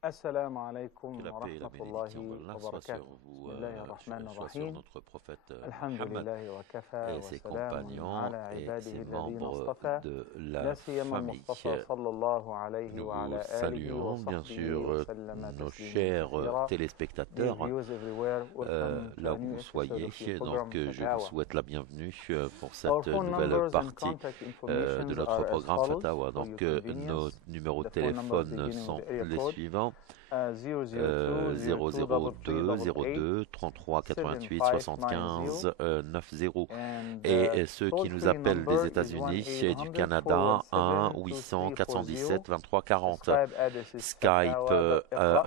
Assalamu Que alaikum la wa paix et la bénédiction rahmatullahi d'Allah wa soient sur barakatuh. vous, Bismillahir Rahmanir soit sur Rahim. notre prophète Mohammed Alhamdulillahi wa kafa et wa ses salamun compagnons ala et ses ibadihi alladhina membres istafa. de la La siyama famille. al-Mustafa sallallahu alayhi Nous wa vous ala alihi wa saluons bien sahbihi sûr wa sallama nos tasliman chers kathira. Dear téléspectateurs viewers everywhere, welcome to là a où new vous episode soyez. of your Donc program je vous Fatawa. souhaite la bienvenue pour Our cette phone nouvelle numbers and partie contact de informations notre are as programme follows Fatawa. for Donc your nos convenience. numéros de The phone numbers téléphone beginning sont with the area les code suivants. 002 002 02 02 33 88 7590 75 90 and et ceux qui nous toll-free appellent number des is États-Unis et du 1-800-417-2340. Canada 1 800 The 417 2340 Skype address is Skype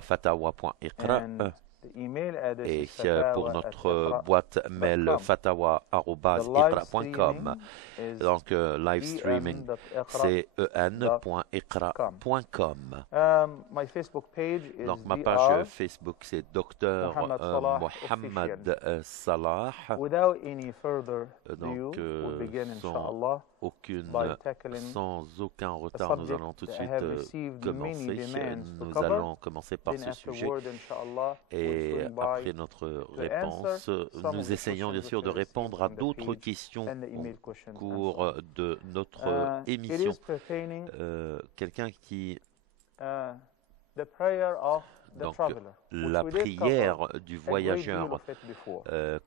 fatawa.iqra fatawa.iqra and the email address et is pour notre fatawa@iqra.com. boîte mail The live fatawa@iqra.com. streaming is Donc live streaming c'est en.iqra.com. My Facebook page is Donc ma Dr. page Facebook c'est Dr Mohammed Salah Mohammed Salah. Without any further ado, Donc we'll begin sans sans aucun retard, nous allons tout de suite commencer. Nous allons commencer par ce sujet. Et après notre réponse, nous essayons bien sûr de répondre à d'autres questions au cours de notre émission. Quelqu'un qui... Donc, la prière du voyageur,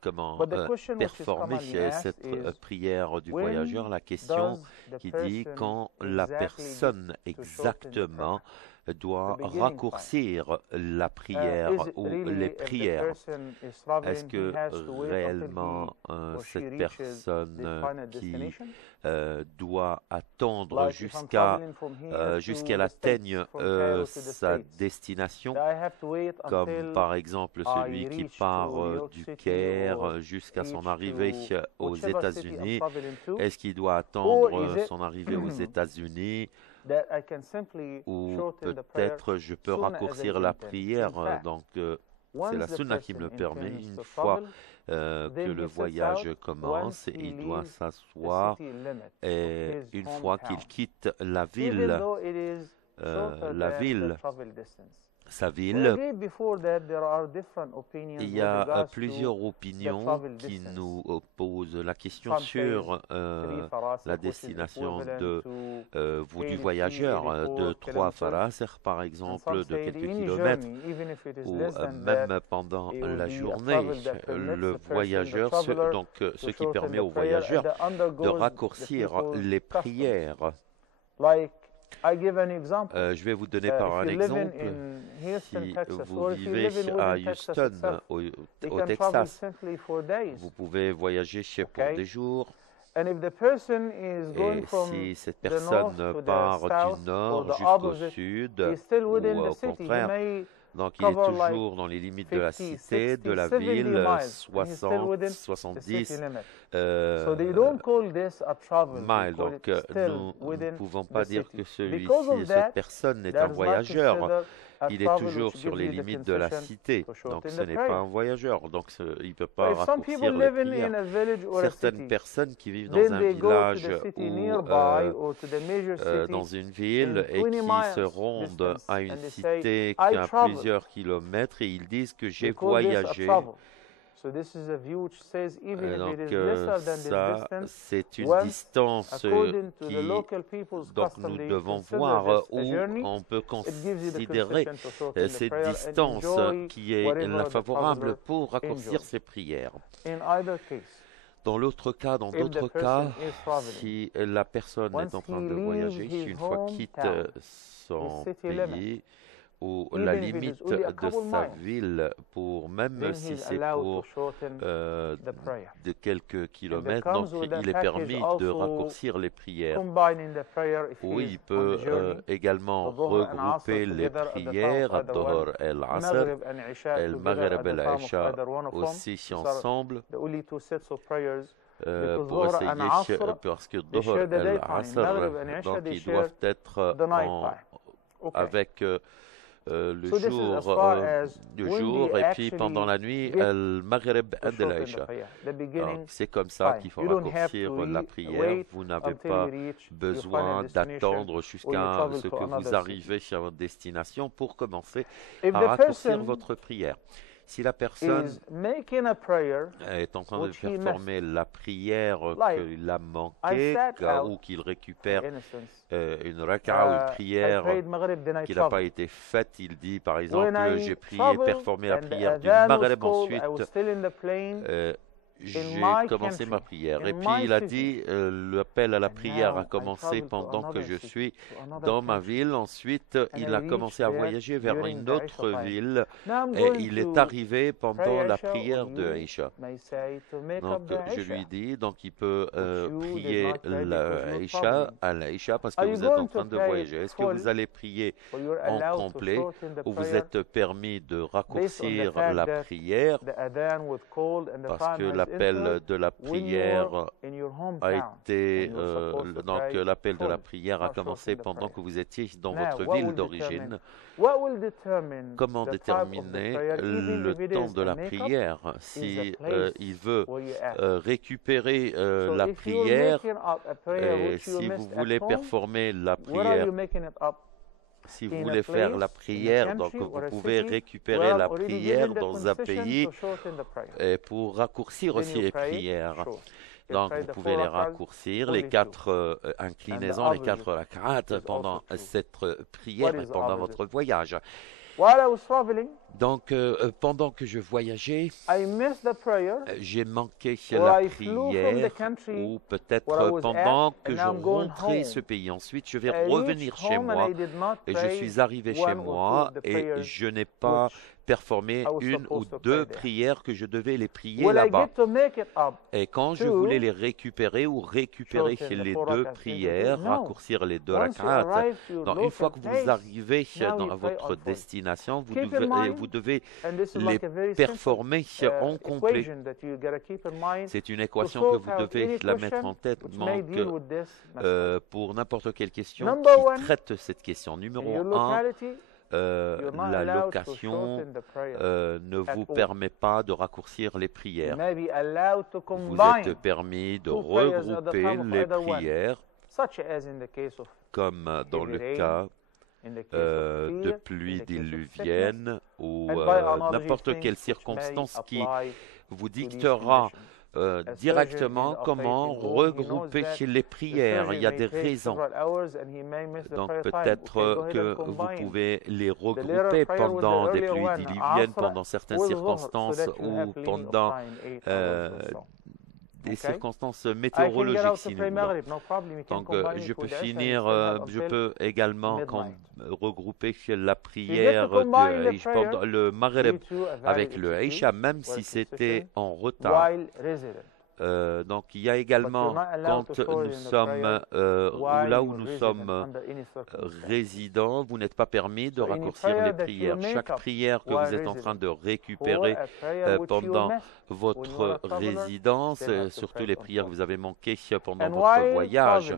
comment performer cette prière du voyageur, la question qui dit quand la personne exactement doit raccourcir la prière ou les prières. Est-ce que réellement cette personne qui doit attendre jusqu'à qu'elle atteigne sa destination, comme par exemple celui qui part du Caire jusqu'à son arrivée aux États-Unis, est-ce qu'il doit attendre son arrivée aux États-Unis ou peut-être je peux raccourcir la prière, donc c'est la sunna qui me le permet. Une fois que le voyage commence, il doit s'asseoir et une fois qu'il quitte sa ville, il y a plusieurs opinions qui nous posent la question sur la destination du voyageur de 3 farasir, par exemple, de quelques kilomètres, ou même pendant la journée. Le voyageur, ce qui permet au voyageur de raccourcir les prières. Je vais vous donner par un exemple. Si vous vivez à Houston, au Texas, vous pouvez voyager pour des jours. Et si cette personne part du nord jusqu'au sud, ou au contraire, donc il est toujours dans les limites de la cité, de la ville, 60, 70 miles. Donc nous ne pouvons pas dire que cette personne est un voyageur. Il est toujours sur les limites de la cité, donc ce n'est pas un voyageur, donc il ne peut pas raccourcir les prières. Certaines personnes qui vivent dans un village ou dans une ville et qui se rendent à une cité qui a plusieurs kilomètres et ils disent que j'ai voyagé. Donc ça, c'est une distance donc nous devons voir où on peut considérer cette distance qui est la favorable pour raccourcir ses prières. Dans d'autres cas, si la personne est en train de voyager, si une fois quitte son pays, ou la limite de sa ville, pour même si c'est pour de quelques kilomètres, donc il est permis de raccourcir les prières. Ou il peut également regrouper les prières, Ad-Dhuhr et Al-Asr, et le Maghrib et l'Isha aussi ensemble, pour essayer, parce que Dhuhr et Al-Asr, donc ils doivent être avec le jour et puis pendant la nuit, al-Maghrib and al-Isha. C'est comme ça qu'il faut raccourcir la prière. Vous n'avez pas besoin d'attendre jusqu'à ce que vous arrivez à votre destination pour commencer à raccourcir votre prière. Si la personne est en train de performer la prière qu'il a manquée ou qu'il récupère une raka'a ou une prière qui n'a pas été faite, il dit par exemple j'ai performé la prière du Maghreb, ensuite j'ai commencé ma prière. Et puis il a dit, l'appel à la prière a commencé pendant que je suis dans ma ville. Ensuite, il a commencé à voyager vers une autre ville et il est arrivé pendant la prière de Aïcha. Donc, je lui dis, donc il peut prier à l'Aïcha parce que vous êtes en train de voyager. Est-ce que vous allez prier en complet ou vous êtes permis de raccourcir la prière parce que l'appel de la prière a été donc l'appel de la prière a commencé pendant que vous étiez dans votre ville d'origine. Comment déterminer le temps de la prière? Si il veut récupérer la prière et si vous voulez performer la prière, si vous voulez faire la prière, donc vous pouvez récupérer la prière dans un pays pour raccourcir aussi les prières. Donc vous pouvez les raccourcir, les 4 inclinaisons, les 4 rak'at pendant cette prière et pendant votre voyage. Donc, pendant que je voyageais, j'ai manqué la prière ou peut-être pendant que je rentrais ce pays. Ensuite, je vais revenir chez moi et je suis arrivé chez moi et je n'ai pas performé une ou 2 prières que je devais les prier là-bas. Et quand je voulais les récupérer ou récupérer les 2 prières, raccourcir les 2 rak'at, une fois que vous arrivez dans votre destination, vous devez les performer en complet. C'est une équation que vous devez la mettre en tête pour n'importe quelle question qui traite cette question. Numéro 1, la location ne vous permet pas de raccourcir les prières. Vous êtes permis de regrouper les prières, comme dans le cas de pluie diluvienne ou n'importe quelle circonstance qui vous dictera directement comment regrouper les prières. Il y a des raisons. Donc peut-être que vous pouvez les regrouper pendant des pluies diluviennes, pendant certaines circonstances ou pendant des circonstances météorologiques sinueuses. Donc je peux également regrouper la prière pendant le Maghreb avec le Aïcha, même si c'était en retard. Donc il y a également quand nous sommes là où nous sommes résidents, vous n'êtes pas permis de raccourcir les prières. Chaque prière que vous êtes en train de récupérer pendant votre résidence, surtout les prières que vous avez manquées pendant votre voyage,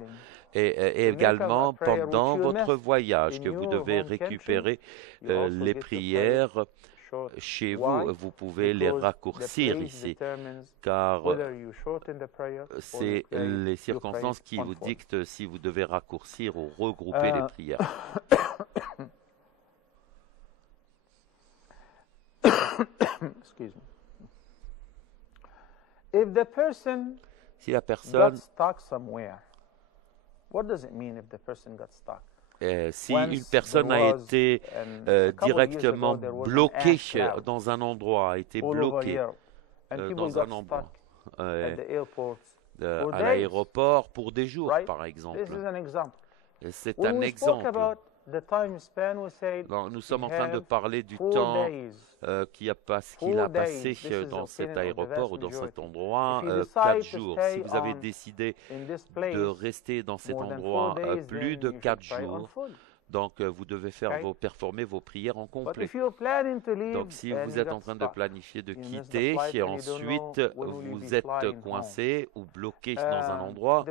et également pendant votre voyage que vous devez récupérer les prières chez vous, vous pouvez les raccourcir ici, car c'est les circonstances qui vous dictent si vous devez raccourcir ou regrouper les prières. Excuse me. If the person si la personne got stuck somewhere, what does it mean if the person got stuck? Si une personne a été directement bloquée dans un endroit, a été bloquée dans un endroit, à l'aéroport pour des jours, par exemple. C'est un exemple. Donc, nous sommes en train de parler du temps qu'il a passé dans cet aéroport ou dans cet endroit, 4 jours. Si vous avez décidé de rester dans cet endroit plus de 4 jours, donc vous devez performer vos prières en complet. Donc si vous êtes en train de planifier de quitter et ensuite vous êtes coincé ou bloqué dans un endroit,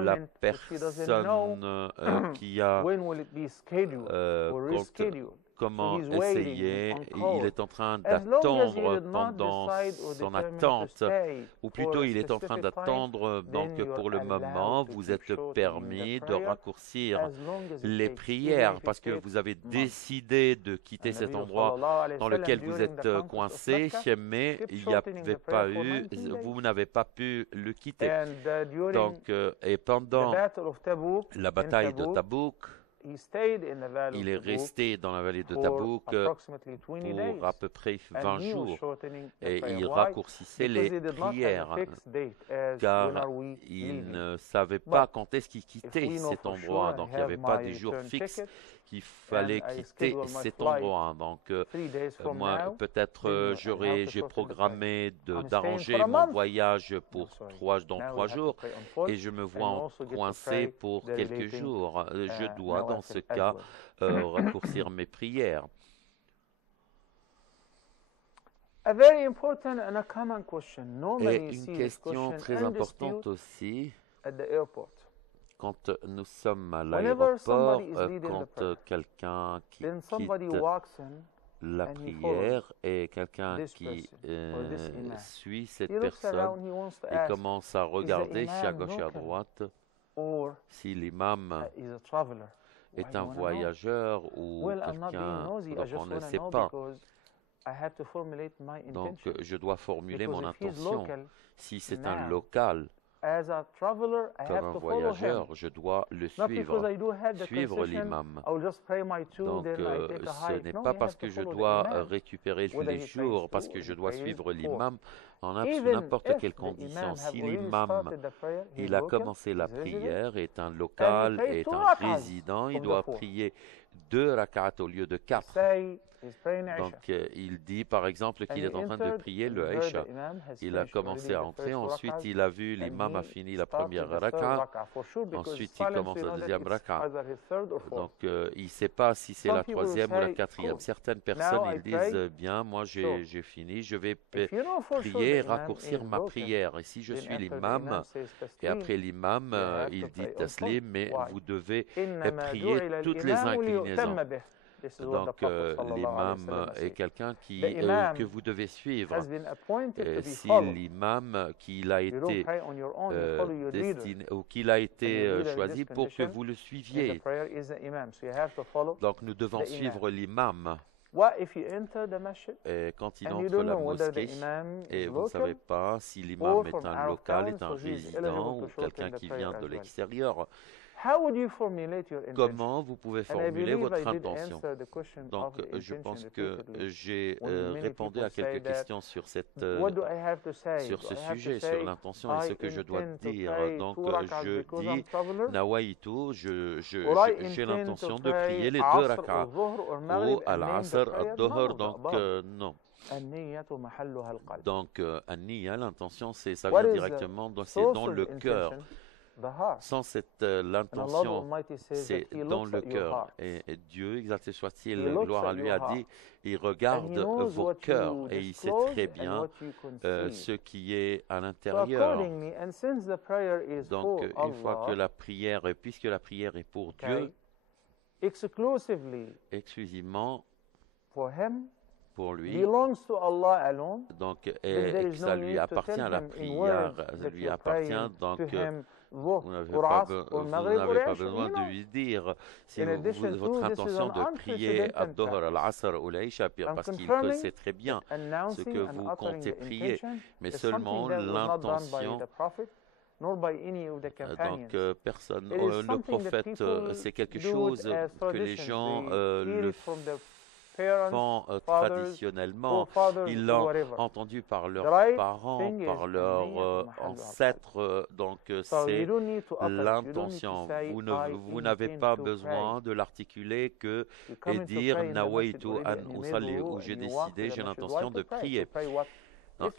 la personne qui a comment essayer, il est en train d'attendre pendant son attente, ou plutôt il est en train d'attendre, donc pour le moment, vous êtes permis de raccourcir les prières parce que vous avez décidé de quitter cet endroit dans lequel vous êtes coincé, mais il n'y avait pas eu, vous n'avez pas pu le quitter. Donc, et pendant la bataille de Tabouk, il est resté dans la vallée de Tabouk pour à peu près 20 jours et il raccourcissait les prières car il ne savait pas quand est-ce qu'il quittait cet endroit. Donc il n'y avait pas de jour fixe qu'il fallait quitter cet endroit. Donc moi peut-être j'ai programmé d'arranger mon voyage pour dans 3 jours et je me vois coincé pour quelques jours. Je dois dans ce cas raccourcir mes prières. Et une question très importante aussi, quand nous sommes à l'aéroport, quand quelqu'un qui quitte la prière et quelqu'un qui suit cette personne et commence à regarder à gauche et à droite, si l'imam est un voyageur ou quelqu'un dont on ne sait pas. Donc, je dois formuler mon intention. Si c'est un local, comme un voyageur, je dois le suivre l'imam. Donc, ce n'est pas parce que je dois récupérer les jours, parce que je dois suivre l'imam en n'importe quelle condition. Si l'imam, il a commencé la prière, est un local, est un résident, il doit prier 2 rak'at au lieu de 4. Donc, il dit par exemple qu'il est en train de prier le Isha. Il a commencé à entrer, ensuite il a vu l'imam a fini la première raka, ensuite il commence la deuxième raka. Donc, il ne sait pas si c'est la troisième ou la quatrième. Certaines personnes, ils disent, bien, moi j'ai fini, je vais prier, raccourcir ma prière. Et si je suis l'imam, et après l'imam, il dit taslim, mais vous devez prier toutes les inclinaisons. Donc, l'imam est quelqu'un que vous devez suivre. Si l'imam qu'il a été destiné ou qu'il a été choisi pour que vous le suiviez. Donc, nous devons suivre l'imam. Et quand il entre la mosquée, et vous ne savez pas si l'imam est un local, est un résident ou quelqu'un qui vient de l'extérieur, comment vous pouvez formuler votre intention? Donc, je pense que j'ai répondu à quelques questions sur ce sujet, sur l'intention et ce que je dois dire. Donc, je dis, Nawaitu, j'ai l'intention de prier les 2 rak'ah, ou al-asr, al-dhuhr, donc non. Donc, an-niyya, l'intention, ça vient directement, c'est dans le cœur. Sans l'intention, c'est dans le cœur. Et Dieu, exalté soit-il, gloire à lui, a dit, il regarde vos cœurs et il sait très bien ce qui est à l'intérieur. Donc, une fois que la prière, puisque la prière est pour Dieu, exclusivement pour lui, donc, et que ça lui appartient à la prière, ça lui appartient, donc vous n'avez pas besoin de lui dire si votre intention de prier Ad-Dhuhr, Al-Asr ou l'Isha, parce qu'il sait très bien ce que vous comptez prier, mais seulement l'intention. Donc, personne, le prophète, c'est quelque chose que les gens le font traditionnellement. Ils l'ont entendu par leurs parents, par leurs ancêtres. Donc, c'est l'intention. Vous n'avez pas besoin de l'articuler et dire Nawaitu an usalli, ou j'ai décidé, j'ai l'intention de prier. Donc,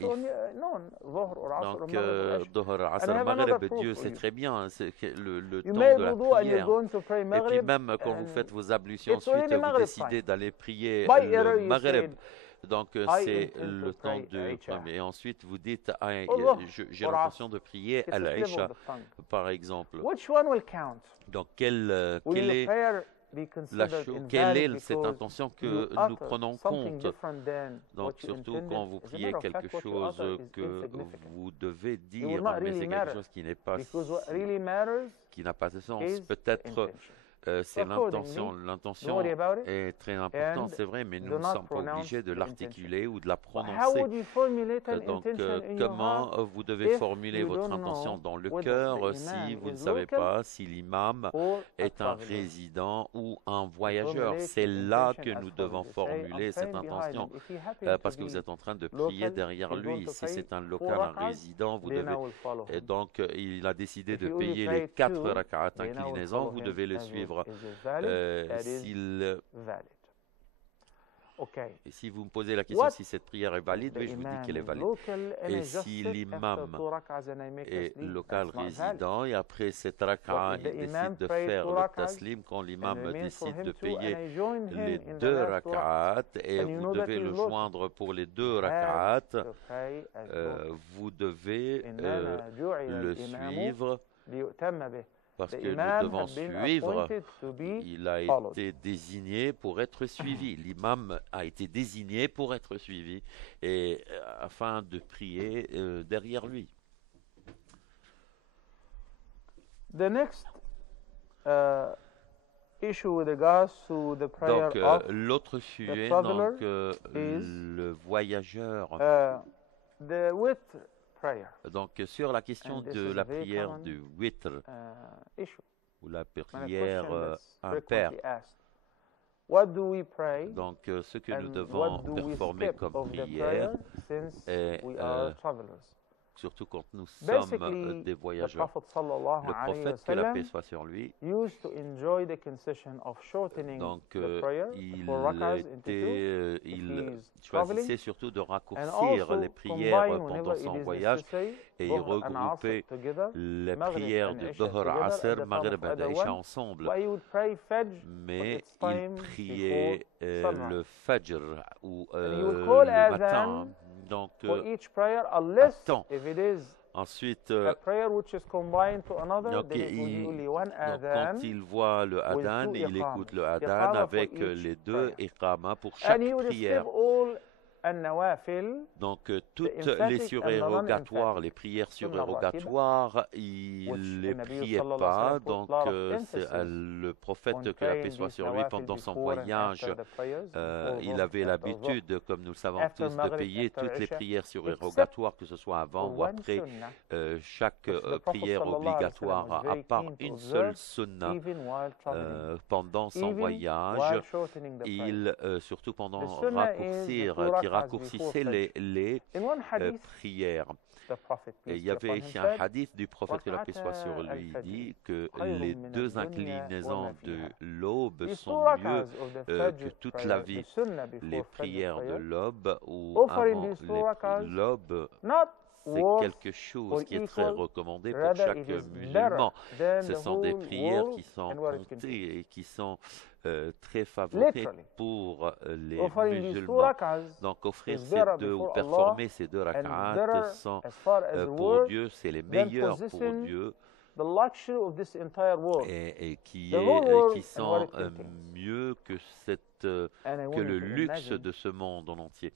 Dhuhr, Asr, Maghrib, Dieu sait très bien, c'est le temps de la prière. Et puis même quand vous faites vos ablutions, ensuite vous décidez d'aller prier le Maghrib. Donc, c'est le temps du premier. Et ensuite, vous dites, j'ai l'intention de prier à l'Aïcha, par exemple. Donc, quelle est cette intention que nous prenons compte? Donc, surtout quand vous priez quelque chose que vous devez dire, mais c'est quelque chose qui n'est pas, qui n'a pas de sens. Peut-être c'est l'intention. L'intention est très importante, c'est vrai, mais nous ne sommes pas obligés de l'articuler ou de la prononcer. Donc, comment vous devez formuler votre intention dans le cœur si vous ne savez pas si l'imam est un résident ou un voyageur? C'est là que nous devons formuler cette intention, parce que vous êtes en train de prier derrière lui. Si c'est un local, un résident, vous devez... Et donc, il a décidé de payer les 4 rak'at inclinaisons, vous devez le suivre. Et si vous me posez la question si cette prière est valide, oui, je vous dis qu'elle est valide. Et si l'imam est local résident et après cette raka'a, il décide de faire le taslim, quand l'imam décide de payer les 2 raka'at et vous devez le joindre pour les 2 raka'at, vous devez le suivre. Parce que nous devons suivre, il a été désigné pour être suivi. L'imam a été désigné pour être suivi et afin de prier derrière lui. L'autre sujet, donc le voyageur. Donc, sur la question de la prière du witr, ou la prière impaire, donc ce que nous devons performer comme prière est, surtout quand nous sommes des voyageurs. Le prophète, que la paix soit sur lui, donc il choisissait surtout de raccourcir les prières pendant son voyage et il regroupait les prières de Dhuhr, Asr, Maghrib et Isha ensemble. Mais il priait le Fajr ou le matin. Donc, attends. Ensuite, quand il voit le adhan, il écoute le adhan avec les 2 iqama pour chaque prière. Donc, toutes les surérogatoires, les prières surérogatoires, il ne les priait pas. Donc, le prophète, que la paix soit sur lui, pendant son voyage, il avait l'habitude, comme nous le savons tous, de payer toutes les prières surérogatoires, que ce soit avant ou après chaque prière obligatoire, à part une seule sunna. Pendant son voyage, surtout pendant qui raccourcissait les prières. Et il y avait un hadith du prophète, que la paix soit sur lui, il dit que les 2 inclinaisons de l'aube sont mieux que toute la vie. Les prières de l'aube ou avant l'aube, c'est quelque chose qui est très recommandé pour chaque musulman. Ce sont des prières qui sont comptées et qui sont très favorisées pour les musulmans. Donc, offrir ces 2 ou performer ces 2 rak'at pour Dieu, c'est les meilleurs pour Dieu. Et qui sont mieux que le luxe de ce monde en entier.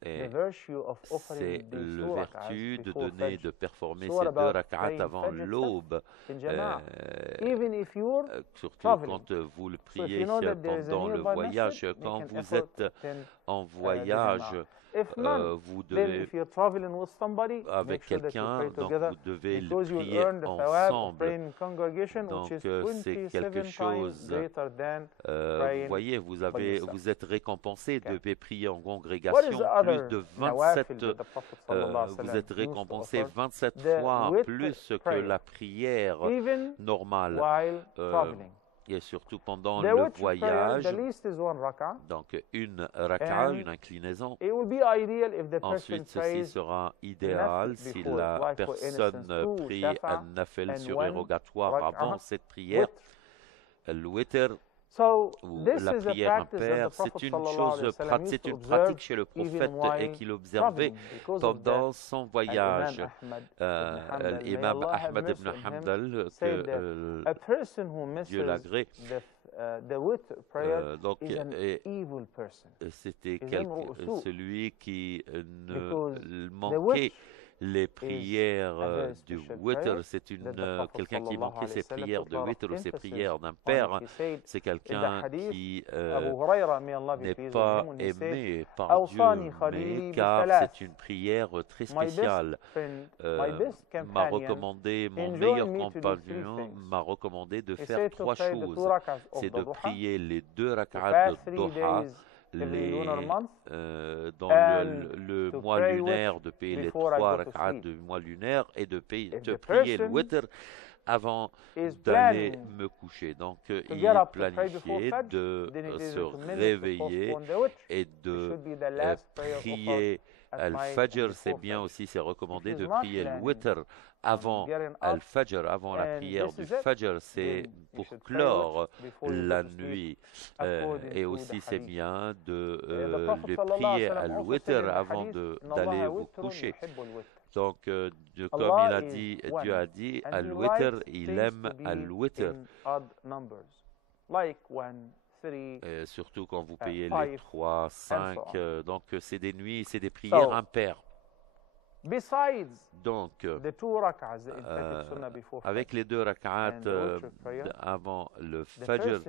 Et c'est le vertu de donner, de performer ces 2 rak'at avant l'aube, surtout quand vous le priez pendant le voyage. Quand vous êtes en voyage, vous devez, avec quelqu'un, donc vous devez le prier ensemble. Donc c'est quelque chose, vous voyez, vous êtes récompensé de prier en congrégation plus de 27, vous êtes récompensé 27 fois plus que la prière normale. Et surtout pendant le voyage, donc une raka'a, une inclinaison. Ensuite, ceci sera idéal si la personne prie un nafil surérogatoire avant cette prière. Le witr, ou la prière impaire, c'est une chose, c'est une pratique chez le prophète et qu'il observait pendant son voyage. L'imam Ahmad ibn Hanbal, que Dieu l'agrée, donc c'était celui qui ne manquait les prières du witr, c'est quelqu'un qui manquait ses prières de witr ou ses prières d'impair. C'est quelqu'un qui n'est pas aimé par Dieu, mais car c'est une prière très spéciale. Mon meilleur compagnon m'a recommandé de faire 3 choses. C'est de prier les 2 rak'at de Duha, dans le mois lunaire, de payer les 3 rak'at du mois lunaire et de prier le witr avant d'aller me coucher. Donc, il planifiait de se réveiller et de prier Al-Fajr. C'est bien aussi, c'est recommandé de prier le witr avant Al-Fajr, avant la prière du Fajr, c'est pour clore la nuit. Et aussi, c'est bien de les prier Al-Witr avant d'aller vous coucher. Donc, comme il a dit, Dieu a dit, Al-Witr, il aime Al-Witr. Surtout quand vous payez les 3, 5, donc c'est des nuits, c'est des prières impaires. Donc, avec les 2 rak'at avant le Fajr,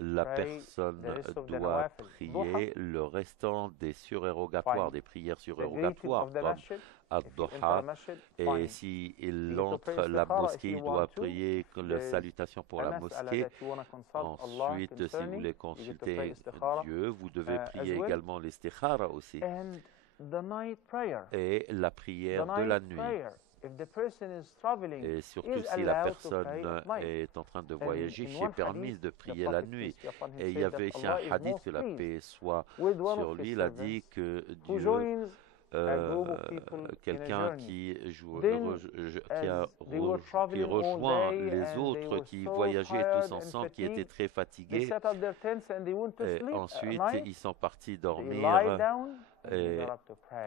la personne doit prier le restant des surérogatoires, des prières surérogatoires, comme Ad-Duha. Et s'il entre la mosquée, il doit prier la salutation pour la mosquée. Ensuite, si vous voulez consulter Dieu, vous devez prier également l'istikhara aussi. Et la prière de la nuit. Et surtout si la personne est en train de voyager, il est permis de prier la nuit. Et il y avait ici un hadith, que la paix soit sur lui, il a dit que Dieu, quelqu'un qui rejoint les autres qui voyageaient tous ensemble, qui étaient très fatigués, et ensuite ils sont partis dormir.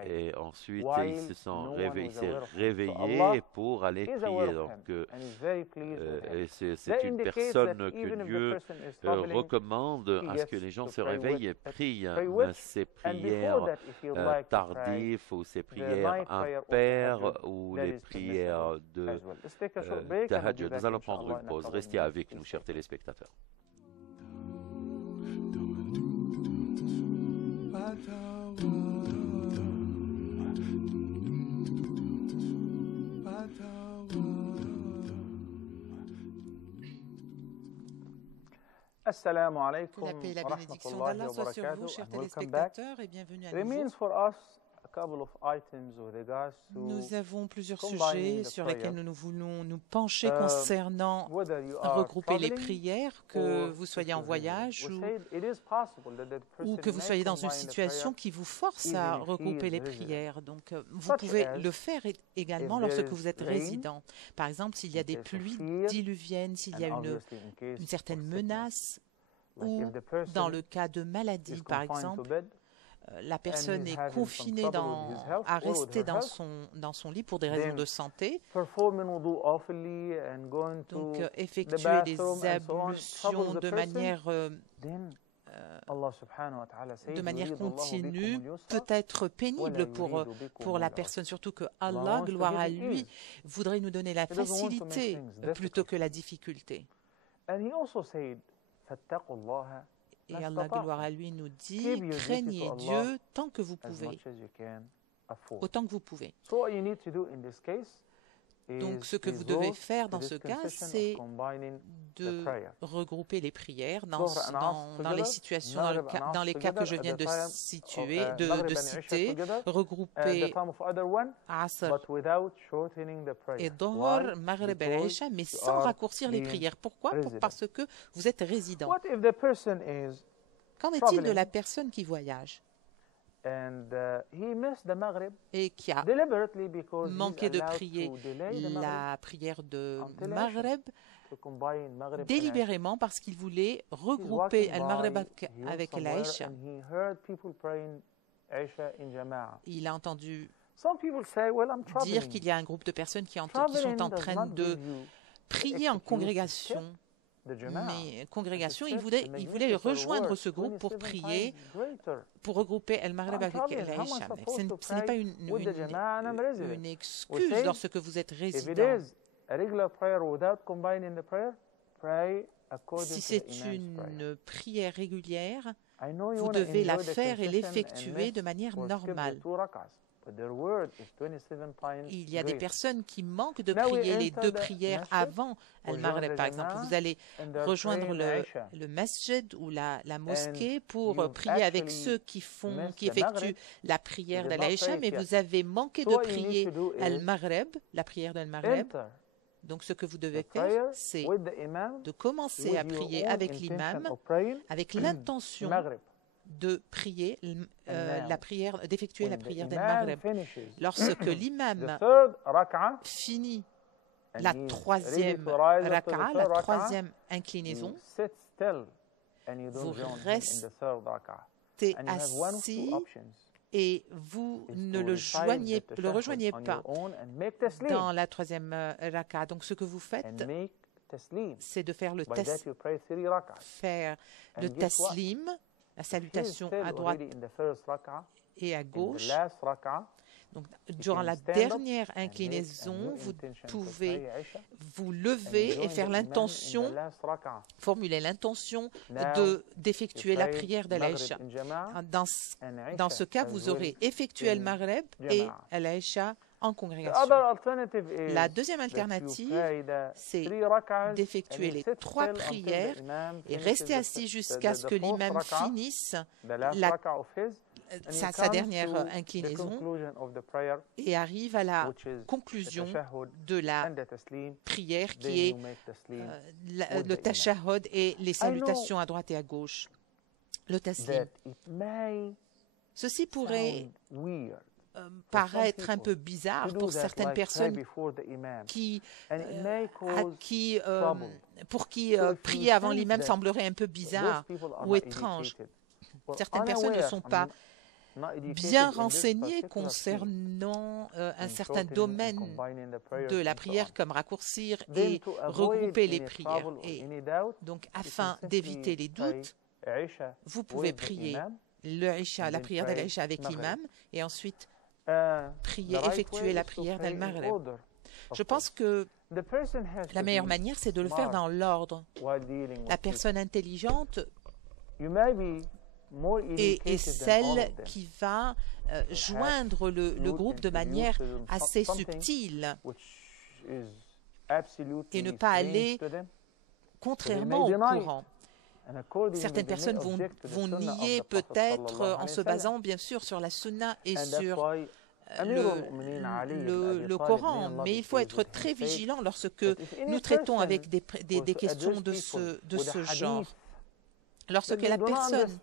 Et ensuite, il s'est réveillé pour aller prier. Donc, c'est une personne que Dieu recommande à ce que les gens se réveillent et prient. Ces prières tardives ou ces prières impaires ou les prières de Tahajjud. Nous allons prendre une pause. Restez avec nous, chers téléspectateurs. Assalamu alaikum la paix et la bénédiction d'Allah soit sur vous, chers téléspectateurs, et bienvenue à nouveau. Nous avons plusieurs sujets sur lesquels nous voulons nous pencher concernant regrouper les prières, que vous soyez en voyage ou que vous soyez dans une situation qui vous force à regrouper les prières. Donc, vous pouvez le faire également lorsque vous êtes résident. Par exemple, s'il y a des pluies diluviennes, s'il y a une certaine menace, ou dans le cas de maladie, par exemple, la personne est confinée à rester dans son lit pour des raisons de santé. Donc, effectuer des ablutions de manière continue peut être pénible pour la personne, surtout que Allah, gloire à lui, voudrait nous donner la facilité plutôt que la difficulté. Et Allah, gloire à lui, nous dit, craignez Dieu tant que vous pouvez, autant que vous pouvez. Donc, ce que vous devez faire dans ce cas, c'est de regrouper les prières dans les situations, dans les cas que je viens de citer, regrouper Asr et Dhuhr, Maghrib et Isha, mais sans raccourcir les prières. Pourquoi? Parce que vous êtes résident. Qu'en est-il de la personne qui voyage? et qui a manqué de prier la prière de Maghreb délibérément parce qu'il voulait regrouper Al-Maghreb avec l'Aïcha. Il a entendu dire qu'il y a un groupe de personnes qui sont en train de prier en congrégation. Mais congrégation, il voulait rejoindre ce groupe pour prier, pour regrouper Al-Maghreb avec l'Aïcha. Ce n'est pas une excuse lorsque vous êtes résident. Si c'est une prière régulière, vous devez la faire et l'effectuer de manière normale. Il y a des personnes qui manquent de prier les 2 prières avant Al-Maghreb, par exemple. Vous allez rejoindre le masjid ou la mosquée pour prier avec ceux qui effectuent la prière de l'Aïcha, mais vous avez manqué de prier Al-Maghreb, la prière d'Al-Maghreb. Donc, ce que vous devez faire, c'est de commencer à prier avec l'imam, avec l'intention de prier d'effectuer la prière d'Al-Maghreb. Lorsque l'imam finit la 3e raka'a, la 3e inclinaison, vous restez assis et vous ne le rejoignez pas dans la 3e raka'a. Donc, ce que vous faites, c'est de faire le taslim, la salutation à droite et à gauche. Donc, durant la dernière inclinaison, vous pouvez vous lever et faire l'intention, formuler l'intention d'effectuer la prière de l'Aïcha. Dans ce cas, vous aurez effectué le Maghreb et l'Aïcha en congrégation. La deuxième alternative, c'est d'effectuer les 3 prières et rester assis jusqu'à ce que l'imam finisse sa dernière inclinaison et arrive à la conclusion de la prière qui est le tashahhud et les salutations à droite et à gauche. Le taslim. Ceci pourrait paraître un peu bizarre pour certaines personnes pour qui prier avant l'imam semblerait un peu bizarre ou étrange. Certaines personnes ne sont pas bien renseignées concernant un certain domaine de la prière comme raccourcir et regrouper les prières. Et donc, afin d'éviter les doutes, vous pouvez prier la prière de l'Aïcha avec l'imam et ensuite effectuer la prière d'Al-Maghreb. Je pense que la meilleure manière, c'est de le faire dans l'ordre. La personne intelligente est celle qui va joindre le groupe de manière assez subtile et ne pas aller contrairement au courant. Certaines personnes vont nier peut-être en se basant bien sûr sur la sunna et sur le Coran, mais il faut être très vigilant lorsque nous traitons avec des questions de ce genre. Lorsque la personne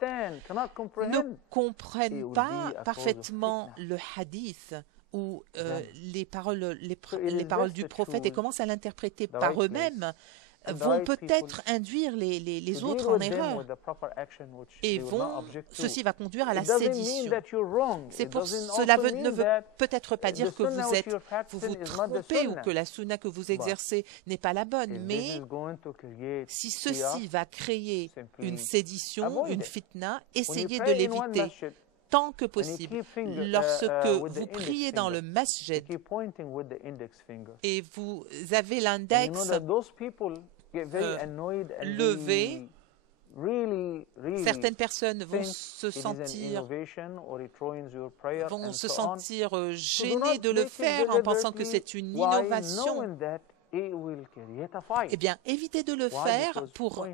ne comprenne pas parfaitement le hadith ou les paroles du prophète et commence à l'interpréter par eux-mêmes, vont peut-être induire les autres en erreur et ceci va conduire à la sédition. Cela ne veut peut-être pas dire que vous vous trompez ou que la sunna que vous exercez n'est pas la bonne, mais si ceci va créer une sédition, une fitna, essayez de l'éviter tant que possible. Lorsque vous priez dans le masjid et vous avez l'index levé, certaines personnes vont se sentir gênées de le faire en pensant que c'est une innovation. Eh bien, évitez de le faire pour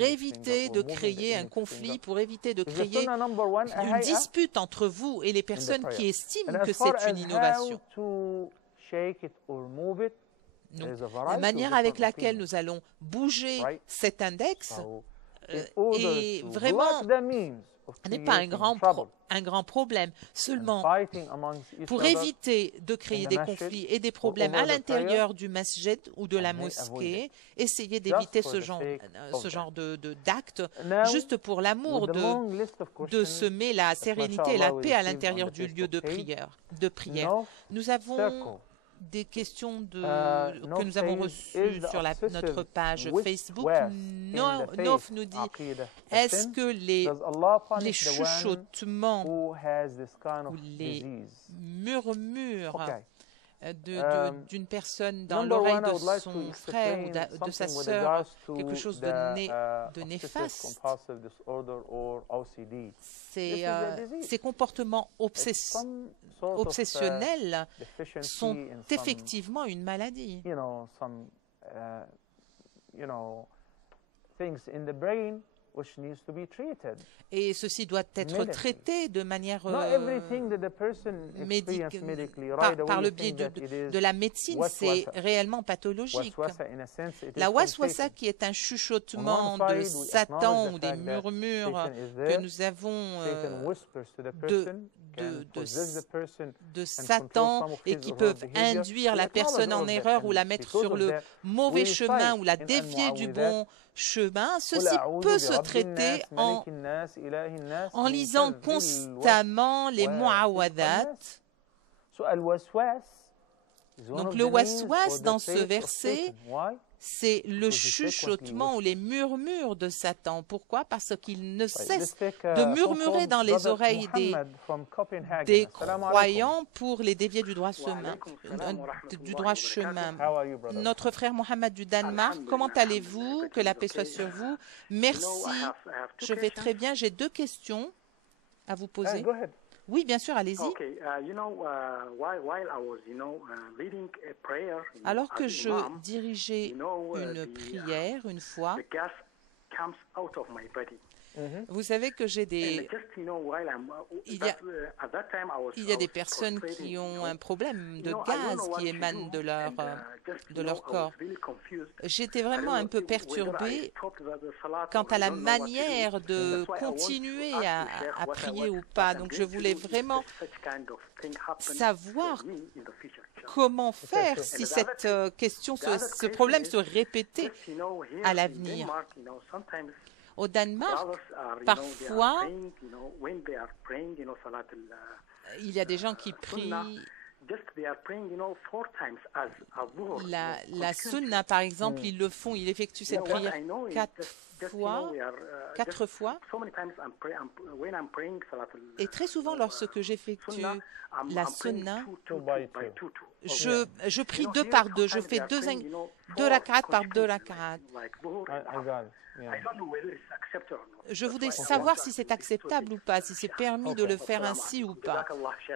éviter de créer un conflit, pour éviter de créer une dispute entre vous et les personnes qui estiment que c'est une innovation. Donc, la manière avec laquelle nous allons bouger cet index est vraiment n'est pas un grand problème. Seulement, pour éviter de créer des conflits et des problèmes à l'intérieur du masjid ou de la mosquée, essayez d'éviter ce genre d'actes, juste pour l'amour de semer la sérénité et la paix à l'intérieur du lieu de prière. Nous avons des questions que nous avons reçues sur notre page Facebook. Nof nous dit, est-ce que les chuchotements ou les murmures d'une personne dans l'oreille de son frère ou de sa sœur, quelque chose de néfaste, ces comportements obsessionnels sont effectivement une maladie. Et ceci doit être traité de manière par le biais de la médecine, c'est réellement pathologique. La waswasa, qui est un chuchotement de Satan ou des murmures que nous avons de Satan et qui peuvent induire la personne en erreur ou la mettre sur le mauvais chemin ou la dévier du bon chemin, ceci peut se traiter en lisant constamment les mu'awadat. Donc le waswas dans ce verset, c'est le chuchotement ou les murmures de Satan. Pourquoi? Parce qu'il ne cesse de murmurer dans les oreilles des croyants pour les dévier du droit chemin. Notre frère Mohamed du Danemark, comment allez-vous? Que la paix soit sur vous. Merci, je vais très bien. J'ai 2 questions à vous poser. Oui, bien sûr, allez-y. Alors que je dirigeais une prière une fois, vous savez que j'ai il y a des personnes qui ont un problème de gaz qui émane de leur corps. J'étais vraiment un peu perturbée quant à la manière de continuer à prier ou pas. Donc je voulais vraiment savoir comment faire si cette question, ce problème se répétait à l'avenir. Au Danemark, parfois, il y a des gens qui prient la sunna, par exemple, ils effectuent cette prière 4 fois. Et très souvent, lorsque j'effectue la sunna, je prie 2 par 2. Je fais 2 rak'at par 2 rak'at. Je voudrais savoir si c'est acceptable ou pas, si c'est permis de le faire ainsi ou pas.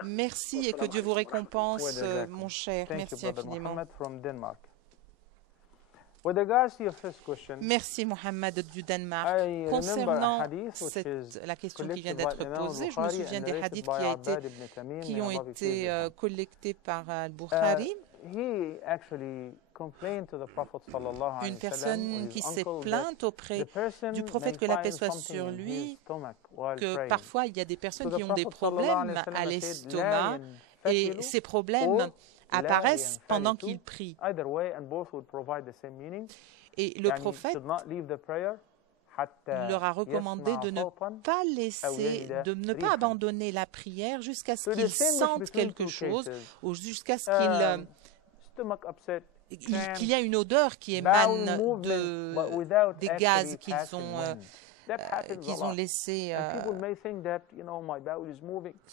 Merci et que Dieu vous récompense, mon cher. Merci infiniment. Merci Mohamed du Danemark. Concernant la question qui vient d'être posée, je me souviens des hadiths qui ont été collectés par Al-Bukhari. Une personne qui s'est plainte auprès du prophète, que la paix soit sur lui, que parfois il y a des personnes qui ont des problèmes à l'estomac et ces problèmes apparaissent pendant qu'il prie. Et le prophète leur a recommandé de ne pas abandonner la prière jusqu'à ce qu'ils sentent quelque chose ou jusqu'à ce qu'il y a une odeur qui émane des gaz qu'ils ont laissé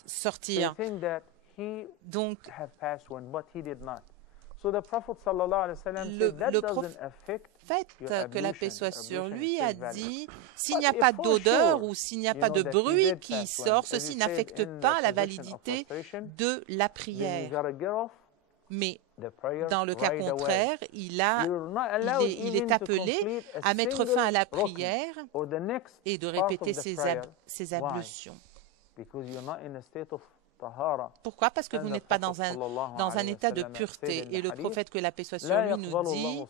sortir. Donc, le prophète, que la paix soit sur lui, a dit, s'il n'y a pas d'odeur ou s'il n'y a pas de bruit qui sort, ceci n'affecte pas la validité de la prière. Mais dans le cas contraire, il est appelé à mettre fin à la prière et de répéter ses ablutions. Pourquoi? Parce que vous n'êtes pas dans un état de pureté. Et le prophète, que la paix soit sur lui, nous dit,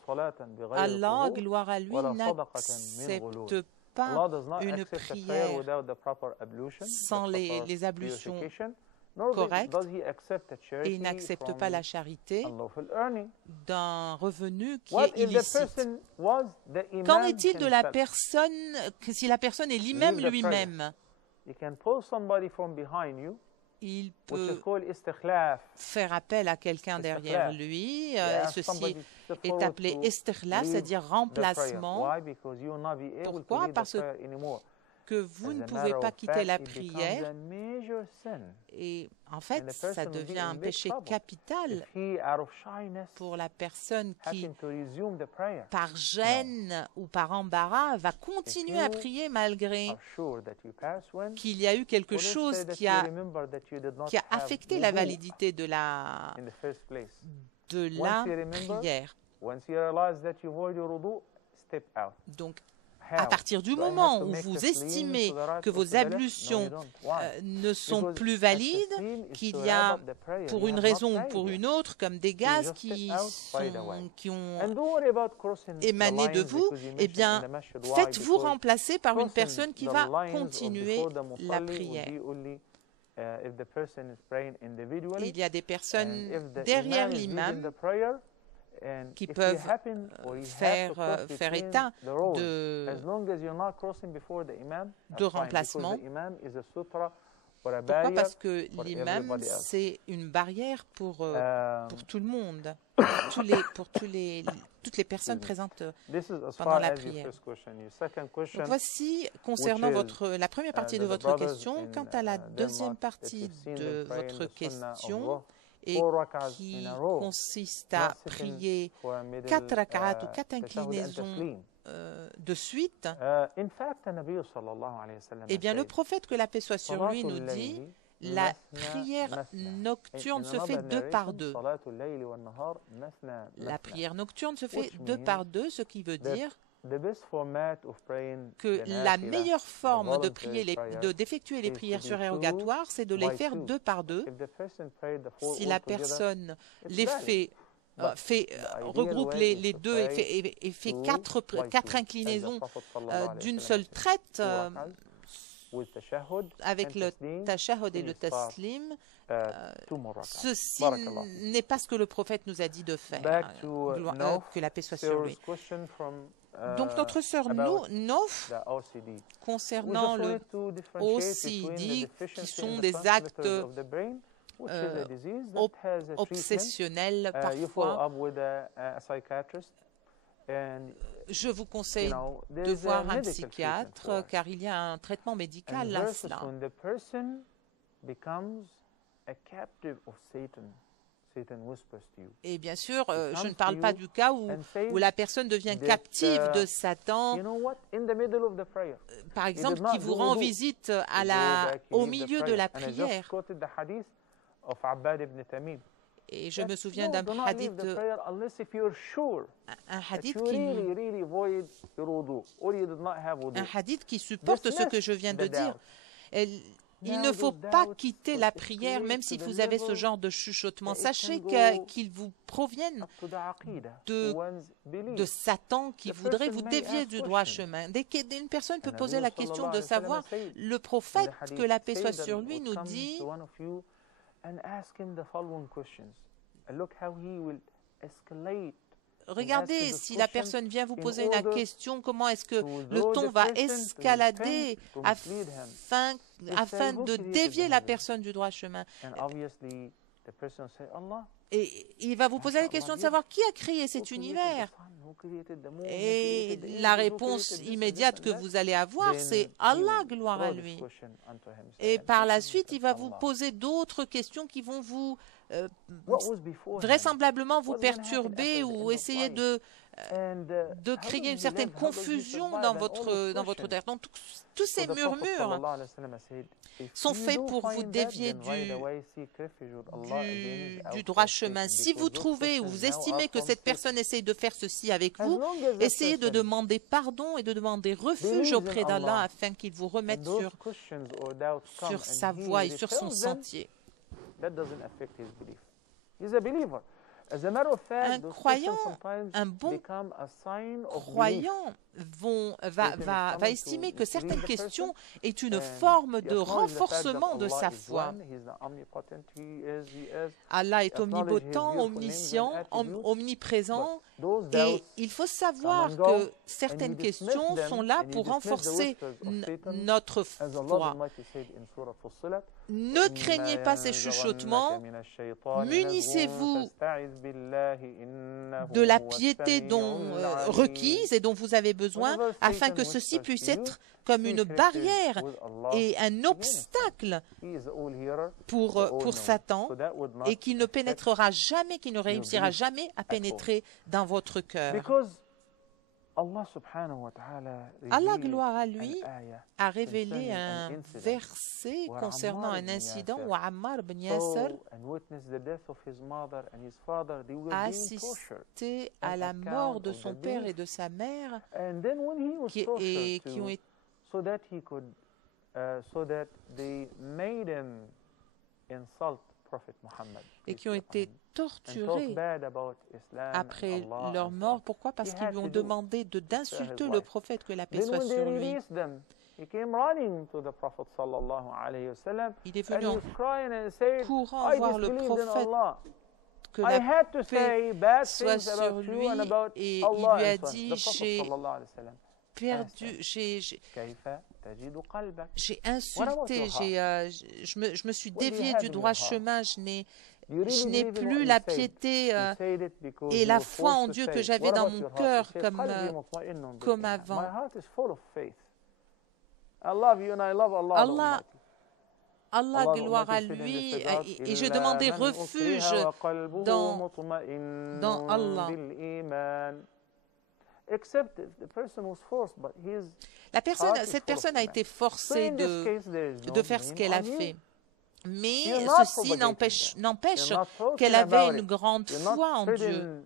Allah, gloire à lui, n'accepte pas une prière sans les ablutions correctes et il n'accepte pas la charité d'un revenu qui est illicite. Qu'en est-il de la personne, si la personne est l'imam lui-même? Il peut faire appel à quelqu'un derrière lui. Ceci est appelé istikhlaf, c'est-à-dire remplacement. Pourquoi? Parce que vous ne pouvez pas quitter la prière. Et en fait, ça devient un péché capital pour la personne qui, par gêne ou par embarras, va continuer à prier malgré qu'il y a eu quelque chose qui a affecté la validité de la prière. Donc, à partir du moment où vous estimez que vos ablutions ne sont plus valides, qu'il y a, pour une raison ou pour une autre, comme des gaz qui ont émané de vous, eh bien, faites-vous remplacer par une personne qui va continuer la prière. Il y a des personnes derrière l'imam qui peuvent faire état de remplacement. Pourquoi? Parce que l'imam, c'est une barrière pour tout le monde, toutes les personnes présentes pendant la prière. Donc voici, concernant la première partie de votre question, quant à la deuxième partie de votre question, et qui consiste à prier 4 rak'at ou 4 inclinaisons de suite, eh bien le prophète, que la paix soit sur lui, nous dit la prière nocturne se fait 2 par 2. La prière nocturne se fait 2 par 2, ce qui veut dire que la meilleure forme d'effectuer les prières surérogatoires, c'est de les faire 2 par 2. Si la personne les regroupe les deux et fait 4 inclinaisons d'une seule traite, avec le tashahhud et le taslim, ceci n'est pas ce que le prophète nous a dit de faire, que la paix soit sur lui. Donc notre sœur Nof, concernant le OCD, qui sont des actes obsessionnels parfois, je vous conseille de voir un psychiatre, car il y a un traitement médical à cela. Et bien sûr, je ne parle pas du cas où la personne devient captive de Satan, par exemple, qui vous rend visite au milieu de la prière. Et je me souviens d'un hadith qui supporte ce que je viens de dire. Il ne faut pas quitter la prière, même si vous avez ce genre de chuchotement. Sachez qu'ils vous proviennent de Satan qui voudrait vous dévier du droit chemin. Une personne peut poser la question de savoir, le prophète, que la paix soit sur lui, nous dit regardez, si la personne vient vous poser la question, comment est-ce que le ton va escalader afin de dévier la personne du droit chemin. Et il va vous poser la question de savoir qui a créé cet univers. Et la réponse immédiate que vous allez avoir, c'est Allah, gloire à lui. Et par la suite, il va vous poser d'autres questions qui vont vous vraisemblablement vous perturber ou essayer de créer une certaine confusion dans votre terre. Donc tous ces murmures sont faits pour vous dévier du droit chemin. Si vous trouvez ou vous estimez que cette personne essaye de faire ceci avec vous, essayez de demander pardon et de demander refuge auprès d'Allah afin qu'il vous remette sur sa voie et sur son sentier. Un croyant, un bon croyant va estimer que certaines questions est une forme de renforcement de sa foi. Allah est omnipotent, omniscient, omniprésent, et il faut savoir que certaines questions sont là pour renforcer notre foi. Ne craignez pas ces chuchotements, munissez-vous de la piété requise et dont vous avez besoin afin que ceci puisse être comme une barrière et un obstacle pour Satan et qu'il ne pénétrera jamais, qu'il ne réussira jamais à pénétrer dans votre cœur. Allah, gloire à lui, a révélé un verset concernant un incident où Ammar ibn Yasser a assisté à la mort de son père et de sa mère qui ont été torturés après leur mort. Pourquoi? Parce qu'ils lui ont demandé d'insulter le prophète, que la paix soit sur lui. Il est venu en courant voir le prophète, que la paix soit sur lui, et il lui a dit, j'ai insulté, je me suis dévié du droit chemin, je n'ai plus la piété et la foi en Dieu que j'avais dans mon cœur comme avant. Allah, gloire à lui, et je demandais refuge dans Allah. Cette personne a été forcée de faire ce qu'elle a fait. Mais ceci n'empêche qu'elle avait une grande foi en Dieu.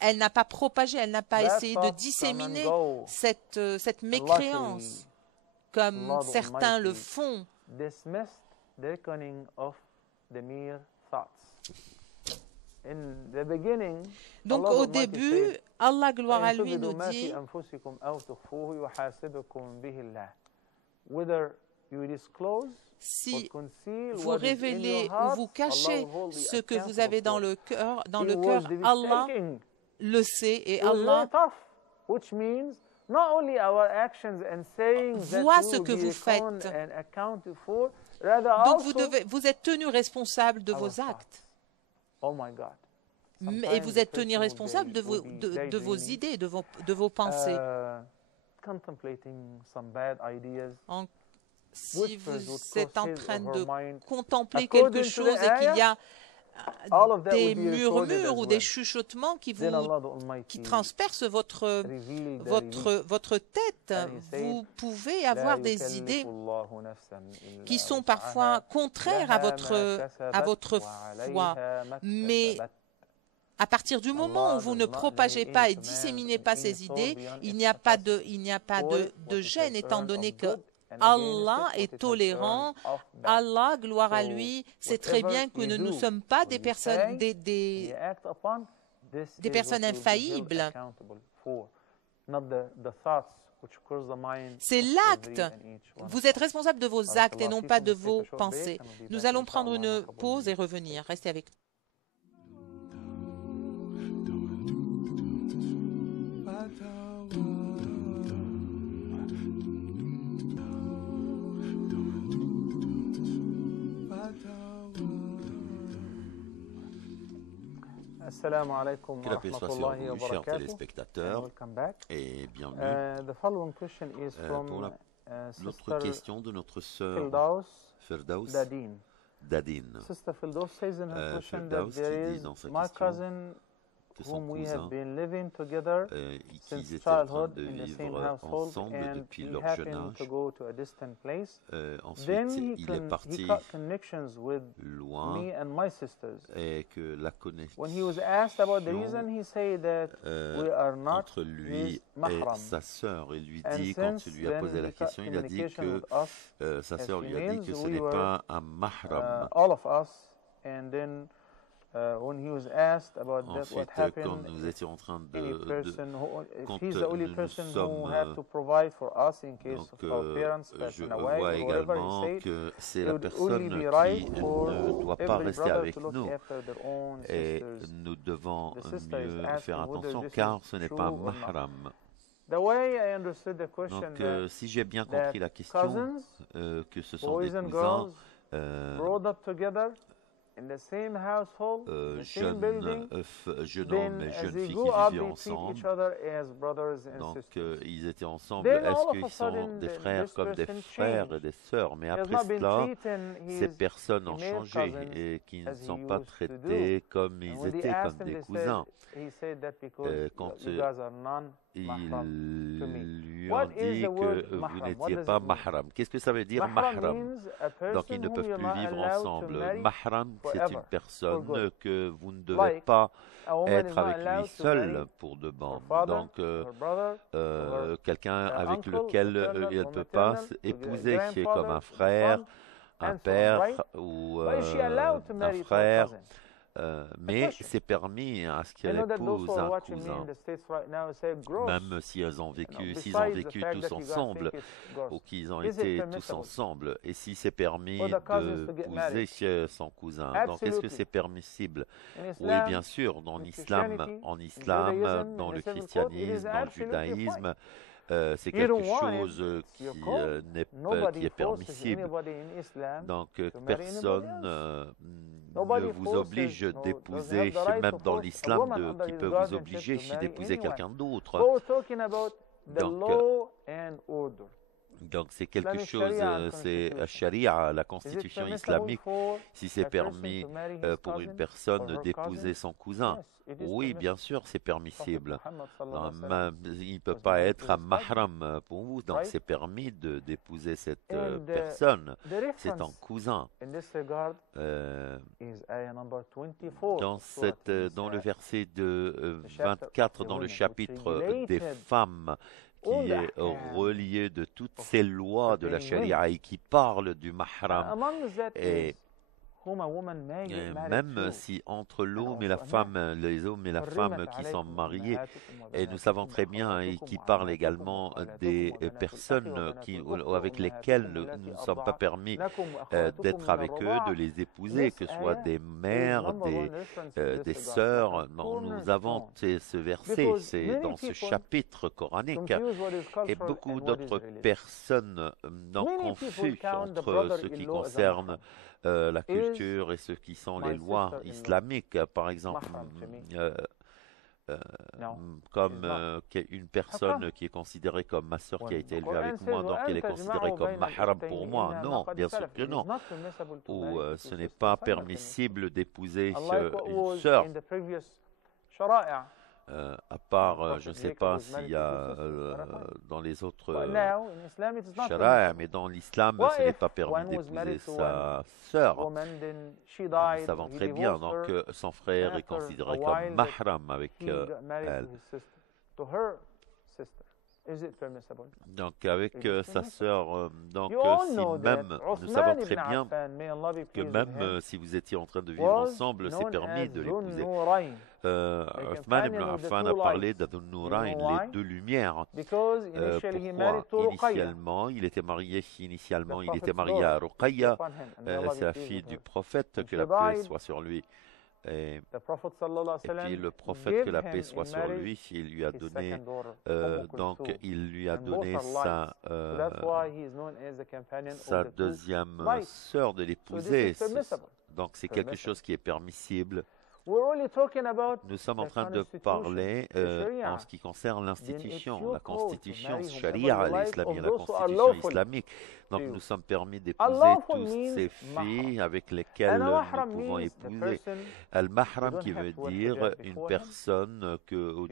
Elle n'a pas propagé, elle n'a pas essayé de disséminer cette mécréance, comme certains le font. Donc au début, Allah, gloire à lui, nous dit: si vous révélez ou vous cachez ce que vous avez dans le cœur, Allah le sait, et Allah voit ce que vous faites. Donc vous êtes tenu responsable de vos actes. Et vous êtes tenu responsable de vos idées, de vos pensées. Si vous êtes en train de contempler quelque chose et qu'il y a des murmures ou des chuchotements qui transpercent votre tête, vous pouvez avoir des idées qui sont parfois contraires à votre foi. Mais à partir du moment où vous ne propagez pas et disséminez pas ces idées, il n'y a pas de gêne, étant donné que Allah est tolérant. Allah, gloire à lui, sait très bien que nous ne sommes pas des personnes infaillibles. C'est l'acte. Vous êtes responsable de vos actes et non pas de vos pensées. Nous allons prendre une pause et revenir. Restez avec nous. Que la paix soit sur vous, chers téléspectateurs, et bienvenue. Pour notre question de notre sœur Firdaus Dadin. Firdaus qui dit dans sa question que son cousin, qu'ils étaient en train de vivre ensemble depuis leur jeune âge. Ensuite, il est parti loin et que la connexion entre lui et sa sœur, il lui dit, quand il lui a posé la question, il a dit que sa sœur lui a dit que ce n'est pas un mahram. Ensuite, quand nous étions en train quand nous sommes, je vois également que c'est la personne qui ne doit pas rester avec nous et nous devons mieux faire attention car ce n'est pas mahram. Donc, si j'ai bien compris la question, que ce sont des cousins jeune homme et jeune fille qui vivaient ensemble, donc ils étaient ensemble. Est-ce qu'ils sont des frères comme des frères et des sœurs? Mais après cela, ces personnes ont changé et qui ne sont pas traités comme ils étaient, comme des cousins. Quand ils lui ont dit que vous n'étiez pas mahram. Qu'est-ce que ça veut dire mahram? Donc ils ne peuvent plus vivre ensemble. Mahram, c'est une personne que vous ne devez pas être avec lui seul pour de bon. Donc quelqu'un avec lequel elle ne peut pas épouser, qui est comme un frère, un père ou un frère. Mais c'est permis à ce qu'elle épouse un cousin, même s'ils ont vécu tous ensemble ou qu'ils ont été tous ensemble. Et si c'est permis d'épouser son cousin, donc est-ce que c'est permissible? Oui, bien sûr, en islam, dans le christianisme, dans le judaïsme, c'est quelque chose qui est permissible. Donc personne ne vous oblige d'épouser, même dans l'islam, qui peut vous obliger d'épouser quelqu'un d'autre. Donc c'est quelque chose, c'est sharia, la constitution islamique, si c'est permis pour une personne d'épouser son cousin. Oui, bien sûr, c'est permissible. Il ne peut pas être un mahram pour vous, donc c'est permis d'épouser cette personne. C'est un cousin. Dans le verset de 24, dans le chapitre des femmes, qui est relié de toutes ces lois de la charia et qui parle du mahram. Et même si entre l'homme et la femme, les hommes et la femme qui sont mariés, et nous savons très bien, et qui parlent également des personnes avec lesquelles nous ne sommes pas permis d'être avec eux, de les épouser, que ce soit des mères, des sœurs. Nous avons ce verset, c'est dans ce chapitre coranique, et beaucoup d'autres personnes confusent entre ce qui concerne la culture et ce qui sont les lois islamiques, par exemple, comme une personne qui est considérée comme ma sœur qui a été élevée avec moi, donc elle est considérée comme mahram pour moi. Non, bien sûr que non. Ou ce n'est pas permissible d'épouser une sœur. À part, je ne sais pas s'il y a dans les autres shara'a, mais dans l'islam, ce n'est pas permis d'épouser sa sœur. Nous savons très bien, donc son frère est considéré comme mahram avec elle. Donc avec sa sœur, donc si même, nous savons très bien que même si vous étiez en train de vivre ensemble, c'est permis de l'épouser. Uthman ibn Affan a parlé d'Adun-Nourayn, les deux lumières. Pourquoi? Initialement, il était marié à Ruqayya, c'est la fille du prophète, que la paix soit sur lui. Et puis le prophète, que la paix soit sur lui, il lui a donné sa deuxième sœur de l'épouser. Donc c'est quelque chose qui est permissible. Nous sommes en train de parler en ce qui concerne l'institution, la constitution sharia, la constitution islamique. Donc nous sommes permis d'épouser toutes ces filles avec lesquelles nous pouvons épouser. Al-Mahram, qui veut dire une personne que vous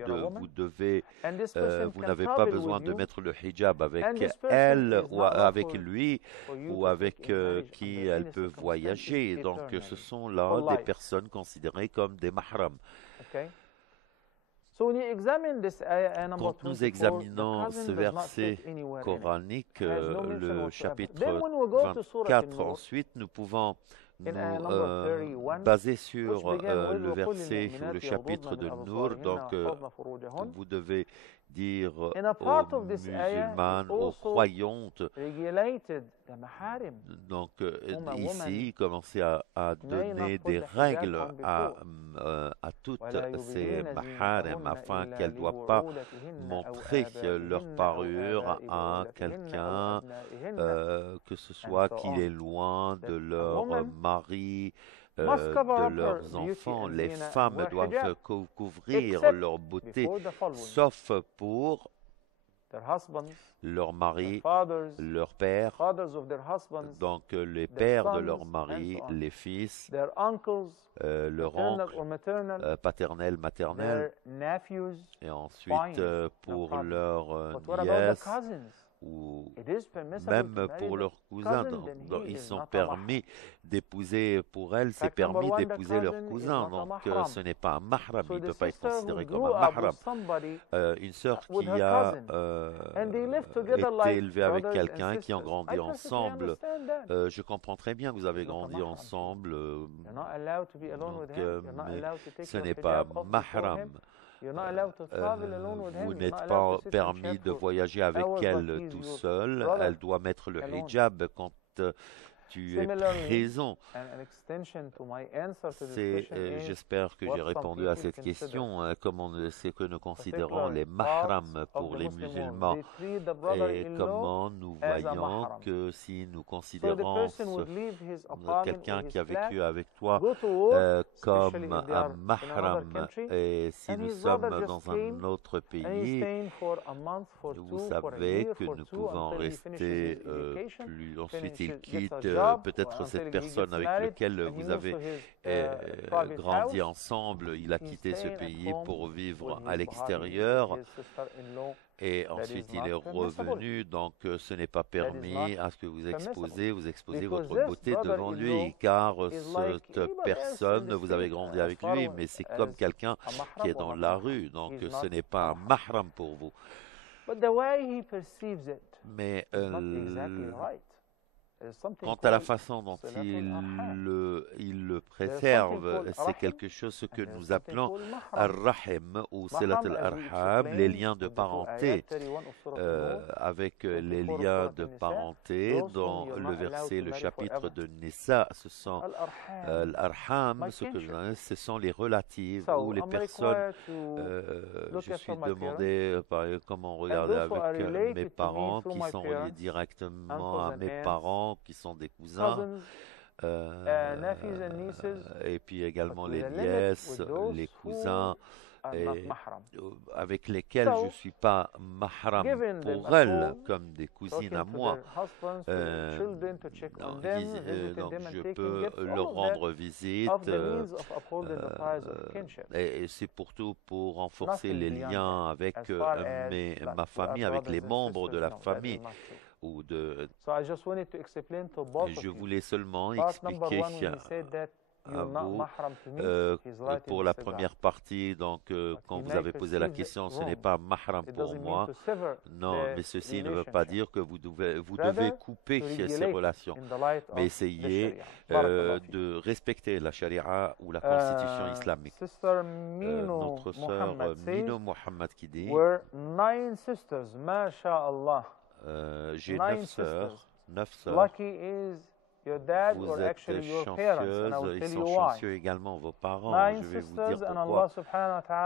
n'avez pas besoin de mettre le hijab avec elle ou avec lui ou avec qui elle peut voyager. Donc ce sont là des personnes considérées comme des mahrams. Quand nous examinons ce verset coranique, le chapitre 24, ensuite, nous pouvons basé sur le verset ou le chapitre de Nour, donc vous devez dire aux musulmanes, aux croyantes. Donc ici, il commençait à donner des règles à toutes ces maharem afin qu'elles ne doivent pas montrer leur parure à quelqu'un, que ce soit qu'il est loin de leur mari, de leurs enfants. Les femmes doivent couvrir leur beauté, sauf pour leur mari, leur père, donc les pères de leur mari, les fils, leur oncle, paternel, maternel, et ensuite pour leurs nièces, ou même pour leurs cousins. Donc, ils sont permis d'épouser, pour elles, c'est permis d'épouser leurs cousins. Donc, ce n'est pas un mahram, il ne peut pas être considéré comme un mahram. Une sœur qui a été élevée avec quelqu'un, qui ont grandi ensemble, je comprends très bien que vous avez grandi ensemble, donc, mais ce n'est pas mahram. Vous n'êtes pas permis de voyager avec elle tout seul. Elle doit mettre le hijab quand tu es présent. J'espère que j'ai répondu à cette question. Comment c'est que nous considérons les mahrams pour les musulmans et comment nous voyons que si nous considérons quelqu'un qui a vécu avec toi comme un mahram, et si nous sommes dans un autre pays, vous savez que nous pouvons rester plus. Ensuite, il quitte peut-être cette personne avec laquelle vous avez grandi ensemble, il a quitté ce pays pour vivre à l'extérieur et ensuite il est revenu, donc ce n'est pas permis à ce que vous exposez votre beauté devant lui, car cette personne, vous avez grandi avec lui, mais c'est comme quelqu'un qui est dans la rue, donc ce n'est pas un mahram pour vous. Mais quant à la façon dont il le préserve, c'est quelque chose que nous appelons ar-rahim ou silat al-arham, les liens de parenté. Avec les liens de parenté, dans le verset, le chapitre de Nisa, ce sont l'arham, ce sont les relatives ou les personnes. Je suis demandé comment regarder avec mes parents qui sont reliés directement à mes parents, qui sont des cousins, et puis également les nièces, les cousins, avec lesquels je ne suis pas mahram pour elles, comme des cousines à moi. Donc je peux leur rendre visite, et c'est surtout pour renforcer les liens avec ma famille, avec les membres de la famille. Je voulais seulement expliquer à vous, pour la première partie, donc quand vous avez posé la question, ce n'est pas mahram pour moi. Non, mais ceci ne veut pas dire que vous devez couper ces relations, mais essayez de respecter la charia ou la constitution islamique. Notre sœur Mino Mohammed qui dit, j'ai 9 sœurs. Vous êtes chanceuses, ils sont chanceux également, vos parents. Je vais vous dire pourquoi.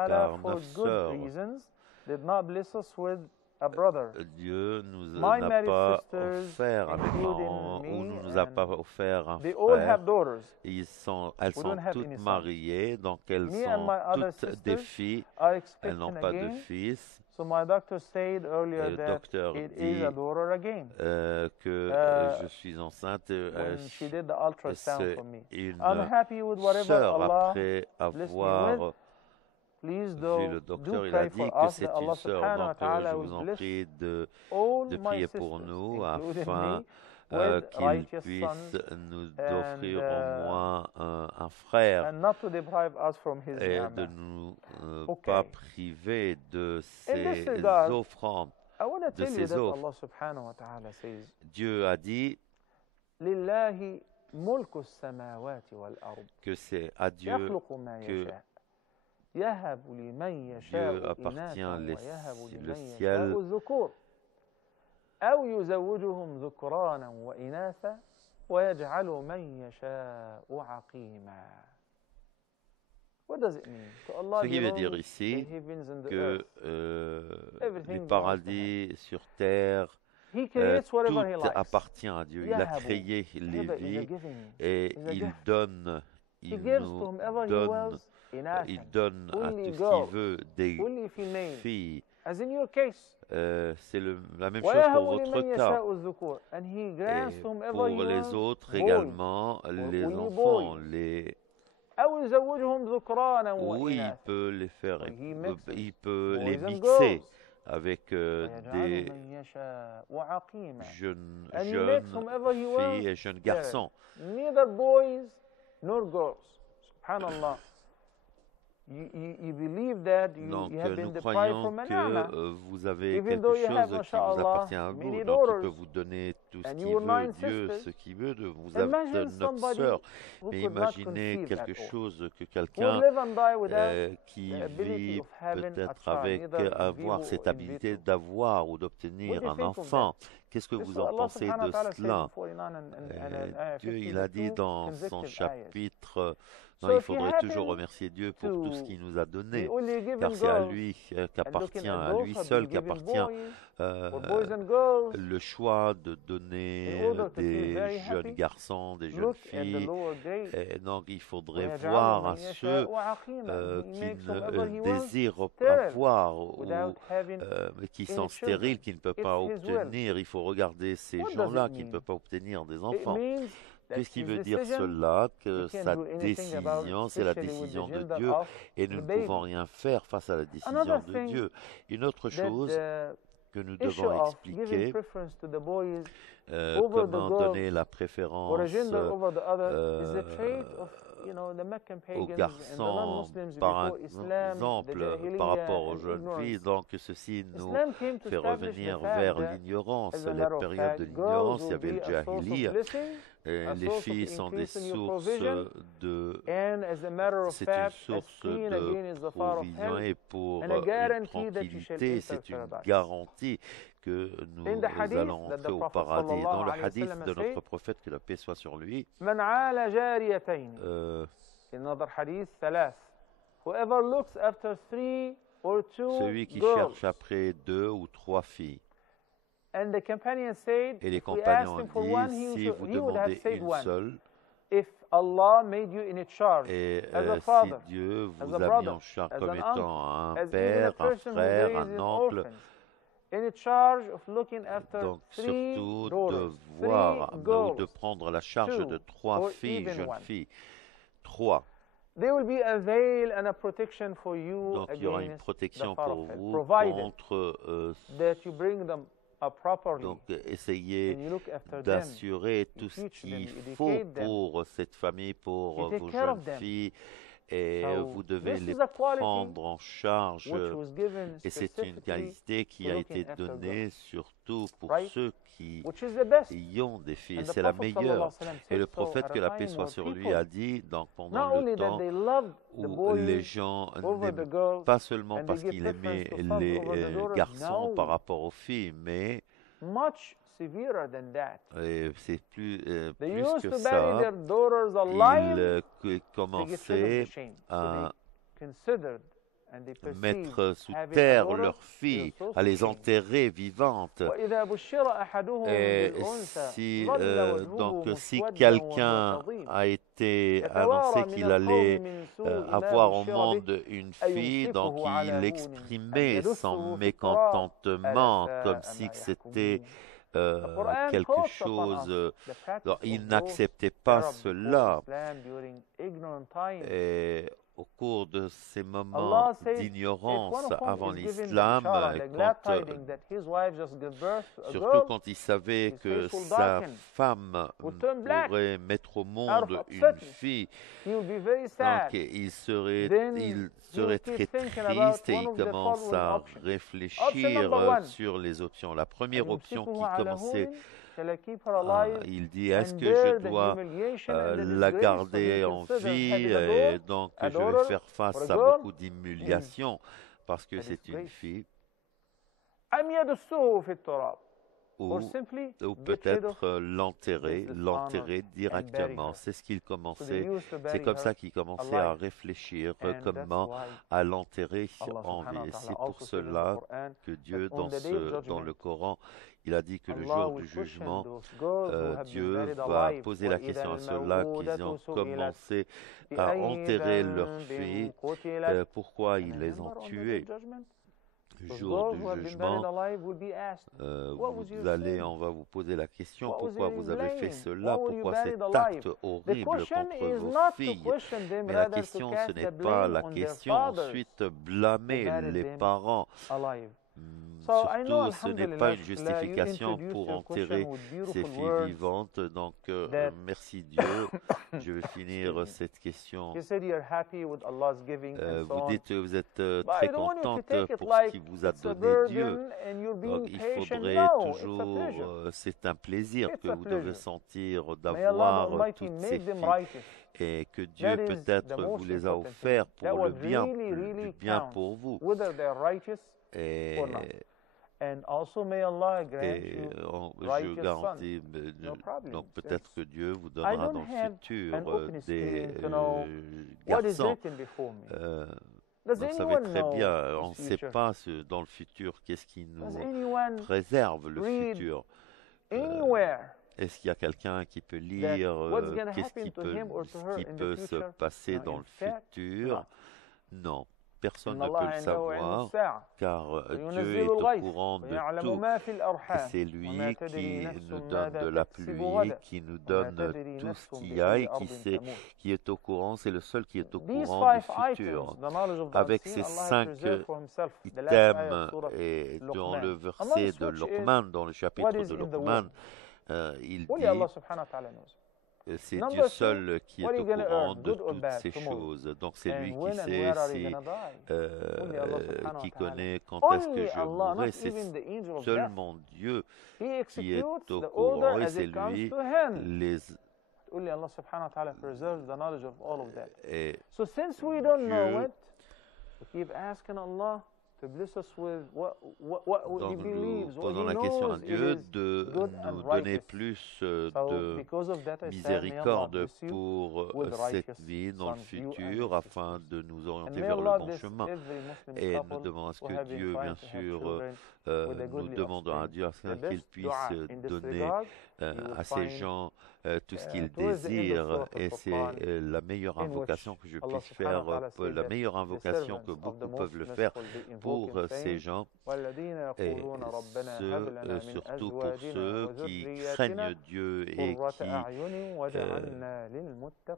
Car 9 sœurs, Dieu nous n'a pas offert un parent, ou ne nous a pas offert un frère. Elles sont toutes mariées, donc elles sont toutes des filles. Elles n'ont pas de fils. Le docteur dit que je suis enceinte. C'est une sœur après avoir vu le docteur. Il a dit que c'est une sœur. Donc je vous en prie de prier pour nous afin qu'il puisse nous offrir au moins un frère et de nous pas priver de ses offrandes, de ses offres. Dieu a dit, que c'est à Dieu que Dieu appartient le ciel. Ce qui veut dire ici que les paradis sur terre, tout appartient à Dieu. Il a créé les vies et il donne, il donne à tout ce qu'il veut des filles. C'est la même chose pour votre cas. Et pour les autres également, les enfants, oui, il peut les faire, il peut les mixer avec des jeunes filles et jeunes garçons. Donc, nous croyons que vous avez quelque chose qui vous appartient à vous, donc il peut vous donner tout ce qu'il veut, Dieu, ce qu'il veut de vous. Vous êtes notre sœur, mais imaginez quelque chose que quelqu'un qui vit peut-être avec avoir cette habilité d'avoir ou d'obtenir un enfant. Qu'est-ce que vous en pensez de cela? Dieu, il a dit dans son chapitre, non, il faudrait toujours remercier Dieu pour tout ce qu'il nous a donné, car c'est à lui qu'appartient, à lui seul qu'appartient le choix de donner des jeunes garçons, des jeunes filles. Et donc, il faudrait voir à ceux qui ne désirent pas avoir ou qui sont stériles, qui ne peuvent pas obtenir. Il faut regarder ces gens-là qui ne peuvent pas obtenir des enfants. Qu'est-ce qui veut dire cela? Que sa décision, c'est la décision de Dieu et nous ne pouvons rien faire face à la décision de Dieu. Une autre chose que nous devons expliquer, comment donner la préférence aux garçons, par exemple, par rapport aux jeunes filles. Donc, ceci nous fait revenir vers l'ignorance, les périodes de l'ignorance. Il y avait le Jahiliya. Les filles sont des sources c'est une source de provision et pour une tranquillité, c'est une garantie que nous allons entrer au paradis. Dans le hadith de notre prophète, que la paix soit sur lui, celui qui cherche après 2 ou 3 filles. Et les compagnons disent, si vous demandez une seule, et si Dieu vous a mis en charge comme étant un père, un frère, un oncle, donc surtout de voir ou de prendre la charge de 3 filles, jeunes filles, 3. Donc il y aura une protection pour vous contre donc, essayez d'assurer tout ce qu'il faut pour cette famille, pour vos jeunes filles, et vous devez les prendre en charge. Et c'est une qualité qui a été donnée surtout pour ceux qui y ont des filles. C'est la meilleure. Et le prophète, que la paix soit sur lui, a dit, donc pendant le temps où les gens n'aimaient pas seulement parce qu'ils aimaient les garçons par rapport aux filles, mais c'est plus que ça. Ils commençaient à mettre sous terre leurs filles, à les enterrer vivantes. Et si quelqu'un a été annoncé qu'il allait avoir au monde une fille, donc il exprimait son mécontentement comme si c'était quelque chose, il n'acceptait pas cela. Et au cours de ces moments d'ignorance avant l'islam, surtout quand il savait que sa femme pourrait mettre au monde une fille, donc il serait très triste et il commence à réfléchir sur les options. La première option qui commençait il dit, est-ce que je dois la garder en vie et donc je vais faire face à beaucoup d'humiliation parce que c'est une fille, ou peut-être l'enterrer directement. C'est ce qu'il commençait, c'est comme ça qu'il commençait à réfléchir comment à l'enterrer en vie. Et c'est pour cela que Dieu, dans le Coran, il a dit que le jour du jugement, Dieu va poser la question à ceux-là qui ont commencé à enterrer leurs filles, pourquoi ils les ont tuées. Le jour du jugement, on va vous poser la question, pourquoi vous avez fait cela, pourquoi cet acte horrible contre vos filles. Mais la question, ce n'est pas la question ensuite blâmer les parents. Surtout, ce n'est pas une justification pour enterrer ces filles vivantes. Donc, merci Dieu. Je vais finir cette question. Vous dites que vous êtes très contente pour ce qu'il vous a donné Dieu. Donc, il faudrait toujours, c'est un plaisir que vous devez sentir d'avoir toutes ces filles. Et que Dieu peut-être vous les a offertes pour le bien, du bien pour vous. Et je garantis, donc peut-être que Dieu vous donnera dans le futur des garçons. Donc ça va être très bien. On ne sait pas dans le futur qu'est-ce qui nous préserve le futur. Est-ce qu'il y a quelqu'un qui peut lire qu'est-ce qui peut se passer dans le futur? Non. Personne ne peut le savoir, car Dieu est au courant de tout. Et c'est lui qui nous donne de la pluie, qui nous donne tout ce qu'il y a et qui est au courant. C'est le seul qui est au courant du futur. Avec ces 5 items et dans le verset de Luqman, dans le chapitre de Luqman, il dit... C'est Dieu seul qui est au courant de toutes ces choses. Donc c'est lui qui sait, qui connaît quand est-ce que je mourrai. C'est seulement Dieu qui est au courant et c'est lui les... Et Dieu... Donc nous posons la question à Dieu de nous donner plus de miséricorde pour cette vie dans le futur afin de nous orienter vers le bon chemin. Et nous demandons à ce que Dieu, bien sûr, nous demandons à Dieu qu'il puisse donner à ces gens tout ce qu'ils désirent. Et c'est la meilleure invocation que je puisse faire, la meilleure invocation que beaucoup peuvent le faire pour ces gens, et surtout pour ceux qui craignent Dieu et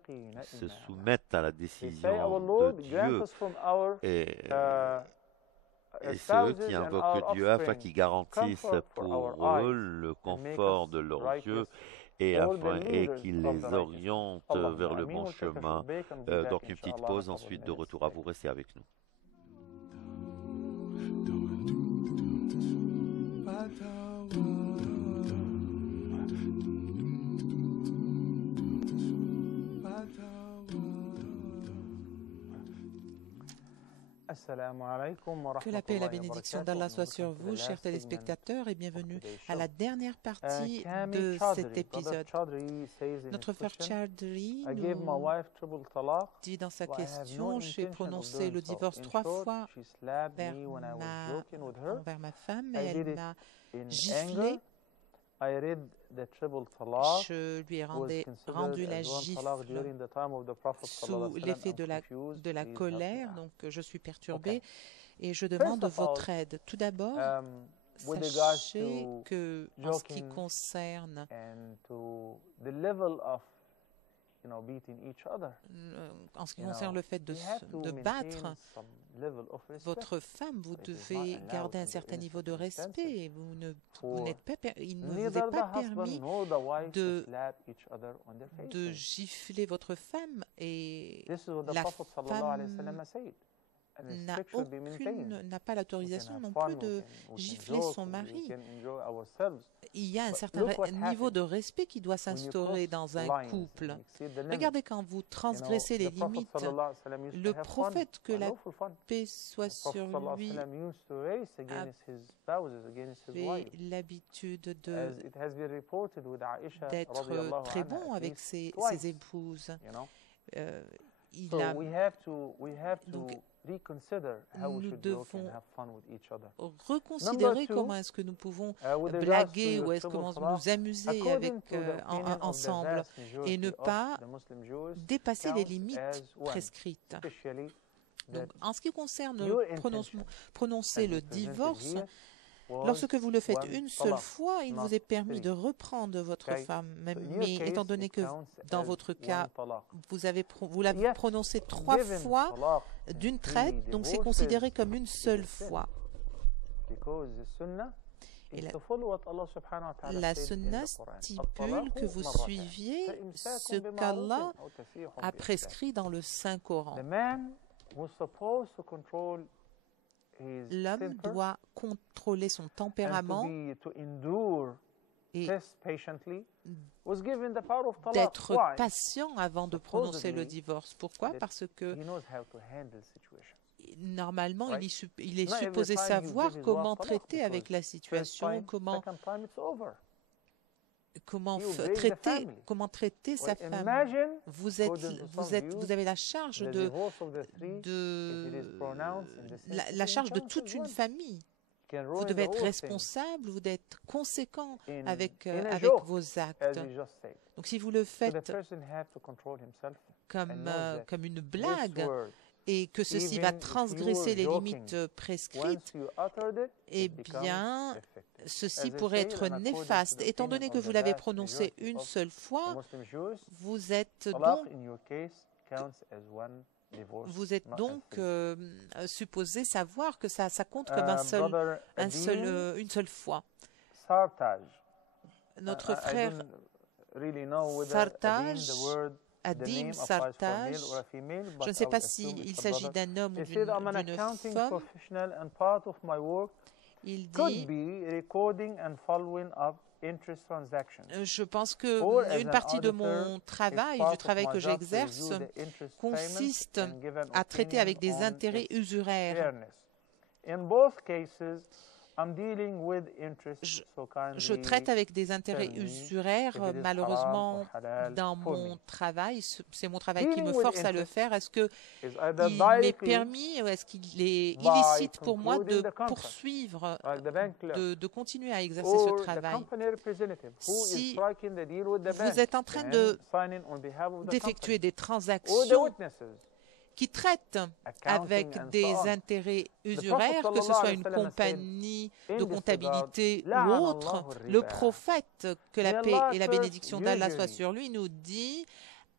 qui se soumettent à la décision de Dieu, et ceux qui invoquent Dieu afin qu'il garantisse pour eux le confort de leurs yeux et qu'il les oriente vers le bon chemin. Donc une petite pause, ensuite de retour à vous, restez avec nous. Que la paix et la bénédiction d'Allah soient sur vous, chers téléspectateurs, et bienvenue à la dernière partie de cet épisode. Notre frère Chaudhry nous dit dans sa question: j'ai prononcé le divorce 3 fois envers ma femme et elle m'a giflé. Je lui ai rendu la gifle sous l'effet de la colère, donc je suis perturbée et je demande votre aide. Tout d'abord, sachez que en ce qui concerne le fait de battre votre femme, vous devez garder un certain niveau de respect. Il ne vous est pas permis de gifler votre femme, et la femme n'a pas l'autorisation non plus de gifler son mari. Il y a un certain niveau de respect qui doit s'instaurer dans un couple. Regardez, quand vous transgressez les limites, le prophète, que la paix soit sur lui, avait l'habitude d'être très bon avec ses épouses. Nous devons reconsidérer comment est-ce que nous pouvons blaguer ou est-ce que nous amuser ensemble et ne pas dépasser les limites prescrites. Donc, en ce qui concerne prononcer le divorce, lorsque vous le faites une seule fois, il vous est permis de reprendre votre femme. Mais étant donné que dans votre cas, vous l'avez prononcé 3 fois d'une traite, donc c'est considéré comme une seule fois. Et la sunna stipule que vous suiviez ce qu'Allah a prescrit dans le Saint-Coran. L'homme doit contrôler son tempérament et d'être patient avant de prononcer le divorce. Pourquoi? Parce que normalement, il est supposé savoir comment traiter avec la situation, comment traiter sa femme. Vous avez la charge la charge de toute une famille. Vous devez être responsable, vous devez être conséquent avec vos actes. Donc si vous le faites comme une blague et que ceci va transgresser les limites prescrites, eh bien, ceci pourrait être néfaste. Étant donné que vous l'avez prononcé une seule fois, vous êtes donc supposé savoir que ça compte comme une seule fois. Notre frère Sartaj, Adim Sartaj, je ne sais pas s'il s'agit d'un homme ou d'une femme, il dit: je pense qu'une partie de mon travail, du travail que j'exerce, consiste à traiter avec des intérêts usuraires. Je traite avec des intérêts usuraires, malheureusement, dans mon travail. C'est mon travail qui me force à le faire. Est-ce qu'il m'est permis ou est-ce qu'il est illicite pour moi de poursuivre, de continuer à exercer ce travail? Si vous êtes en train d'effectuer des transactions qui traitent avec des intérêts usuraires, que ce soit une compagnie de comptabilité ou autre, le prophète, que la paix et la bénédiction d'Allah soient sur lui, nous dit: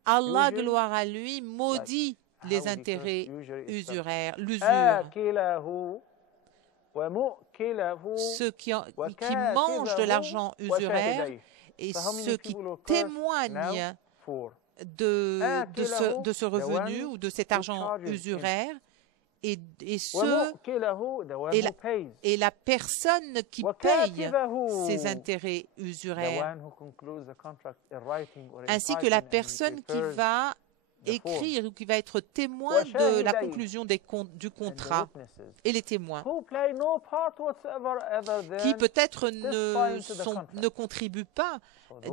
Allah, gloire à lui, maudit les intérêts usuraires, l'usure. Ceux qui mangent de l'argent usuraire et ceux qui témoignent de ce revenu ou de cet argent usuraire et la personne qui paye ces intérêts usuraires, ainsi que la personne qui va écrire ou qui va être témoin de la conclusion du contrat, et les témoins qui peut-être ne contribuent pas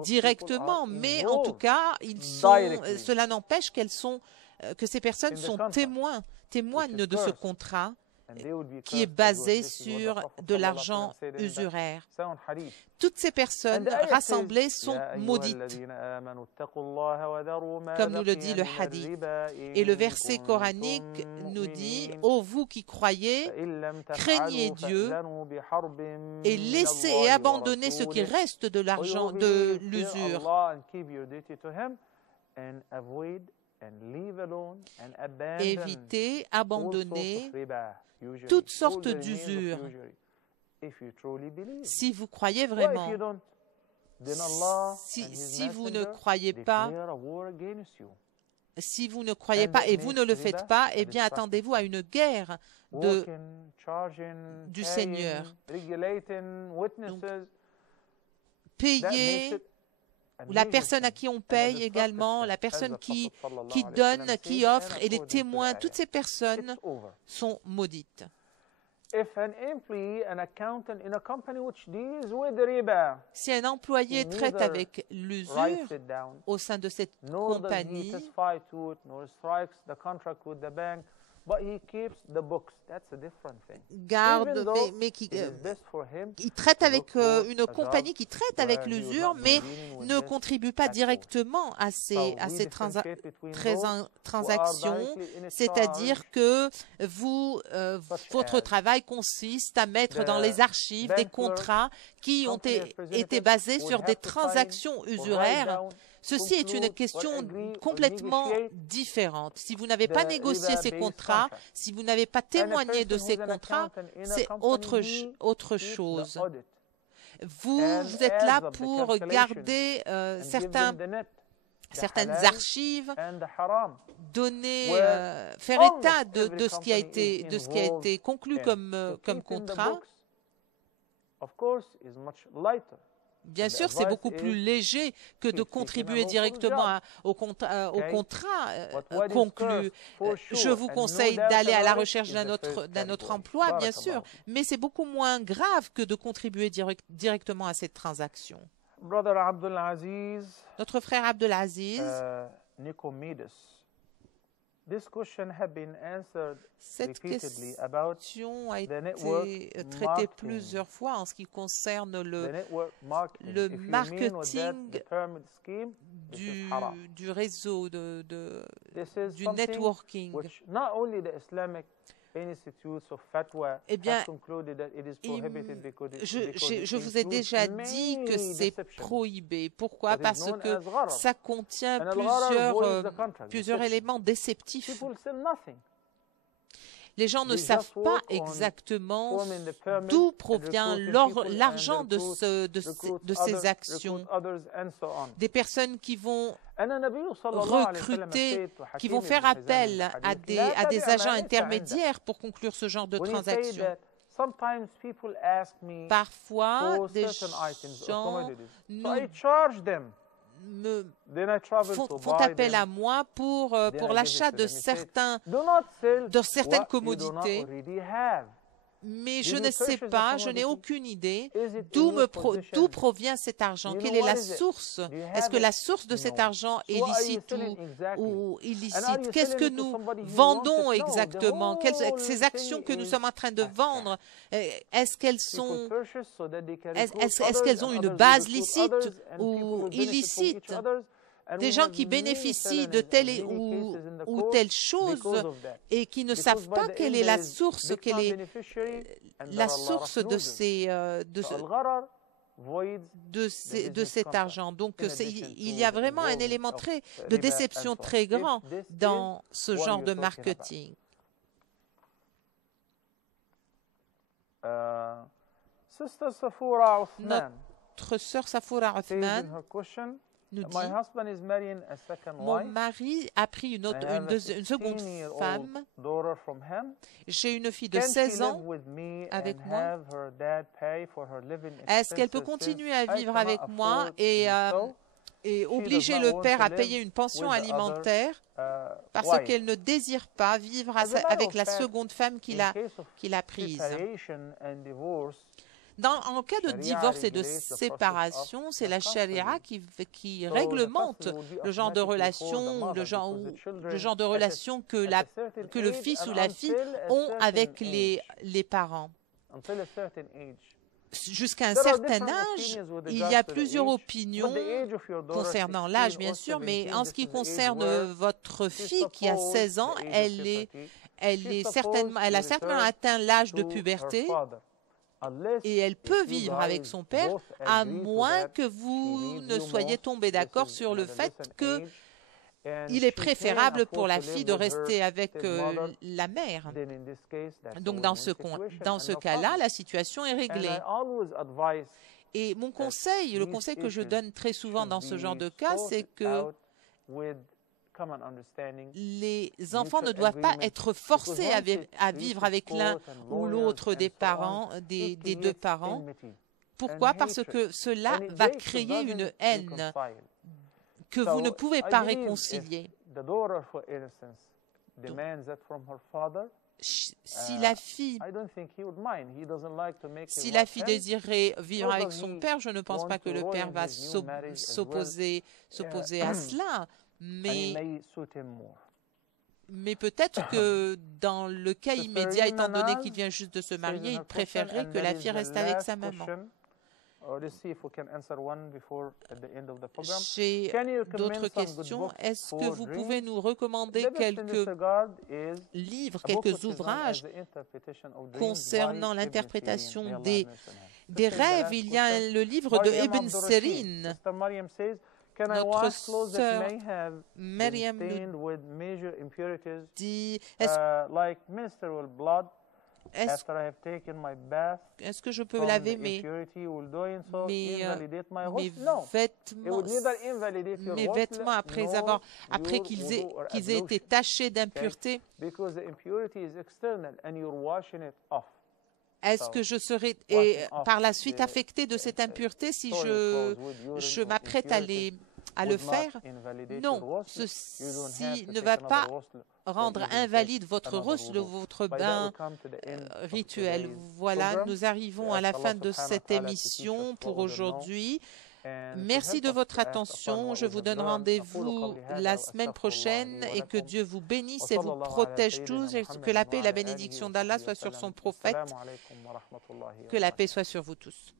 directement, mais en tout cas cela n'empêche que ces personnes témoignent de ce contrat qui est basé sur de l'argent usuraire. Toutes ces personnes rassemblées sont maudites, comme nous le dit le hadith. Et le verset coranique nous dit: ô vous qui croyez, craignez Dieu et laissez et abandonnez ce qui reste de l'argent, de l'usure. Évitez, abandonnez toutes sortes d'usures. Si vous croyez vraiment, si vous ne croyez pas, si vous ne croyez pas et vous ne le faites pas, eh bien, attendez-vous à une guerre du Seigneur. Donc, payer, la personne à qui on paye également, la personne qui donne, qui offre, et les témoins, toutes ces personnes sont maudites. Si un employé traite avec l'usure au sein de cette compagnie, il traite avec une compagnie qui traite avec l'usure, mais ne contribue pas directement à ces transactions, c'est-à-dire que votre travail consiste à mettre dans les archives des contrats qui ont été basés sur des transactions usuraires. Ceci est une question complètement différente. Si vous n'avez pas négocié ces contrats, si vous n'avez pas témoigné de ces contrats, c'est autre chose. Vous êtes là pour garder certaines archives, faire état de ce qui a été conclu comme contrat. Bien sûr, c'est beaucoup plus léger que de contribuer directement au contrat conclu. Je vous conseille d'aller à la recherche d'un autre emploi, bien sûr, mais c'est beaucoup moins grave que de contribuer directement à cette transaction. Notre frère Abdelaziz, cette question a été traitée plusieurs fois en ce qui concerne le marketing du réseau, du networking. Eh bien, je vous ai déjà dit que c'est prohibé. Pourquoi? Parce que ça contient plusieurs éléments déceptifs. Les gens ne savent pas exactement d'où provient l'argent de ces actions. Des personnes qui vont recruter, qui vont faire appel à des agents intermédiaires pour conclure ce genre de transactions. Parfois, des gens font appel à moi pour l'achat de certaines commodités, mais je ne sais pas, je n'ai aucune idée d'où provient cet argent, quelle est la source. Est-ce que la source de cet argent est licite ou illicite? Qu'est-ce que nous vendons exactement? Ces actions que nous sommes en train de vendre, est-ce qu'elles ont une base licite ou illicite? Des gens qui bénéficient de telle ou telle chose et qui ne savent pas quelle est la source, de cet argent. Donc, il y a vraiment un élément de déception très grand dans ce genre de marketing. Notre sœur Safoura Othman nous dit: mon mari a pris une seconde femme. J'ai une fille de 16 ans avec moi. Est-ce qu'elle peut continuer à vivre avec moi et obliger le père à payer une pension alimentaire parce qu'elle ne désire pas vivre avec la seconde femme qu'il a prise? En cas de divorce et de séparation, c'est la charia qui réglemente le genre de relation, le genre de relation que le fils ou la fille ont avec les parents. Jusqu'à un certain âge, il y a plusieurs opinions concernant l'âge, bien sûr, mais en ce qui concerne votre fille qui a 16 ans, elle a certainement atteint l'âge de puberté. Et elle peut vivre avec son père, à moins que vous ne soyez tombés d'accord sur le fait qu'il est préférable pour la fille de rester avec la mère. Donc, dans ce cas-là, la situation est réglée. Et mon conseil, le conseil que je donne très souvent dans ce genre de cas, c'est que les enfants ne doivent pas être forcés à vivre avec l'un ou l'autre des parents, des deux parents. Pourquoi? Parce que cela va créer une haine que vous ne pouvez pas réconcilier. Si la fille désirait vivre avec son père, je ne pense pas que le père va s'opposer à cela, mais peut-être que dans le cas immédiat, étant donné qu'il vient juste de se marier, il préférerait que la fille reste avec sa maman. J'ai d'autres questions. Est-ce que vous pouvez nous recommander quelques livres, quelques ouvrages concernant l'interprétation des rêves? Il y a le livre de Ibn Sirin. Notre sœur Myriam nous dit, est-ce que je peux laver mes vêtements après qu'ils aient été tachés d'impureté? Est-ce que je serai par la suite affectée de cette impureté si je m'apprête à le faire? Non, ceci ne va pas rendre invalide votre ghusl, votre bain rituel. Voilà, nous arrivons à la fin de cette émission pour aujourd'hui. Merci de votre attention. Je vous donne rendez-vous la semaine prochaine et que Dieu vous bénisse et vous protège tous et que la paix et la bénédiction d'Allah soient sur son prophète. Que la paix soit sur vous tous.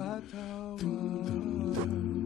Fatawa.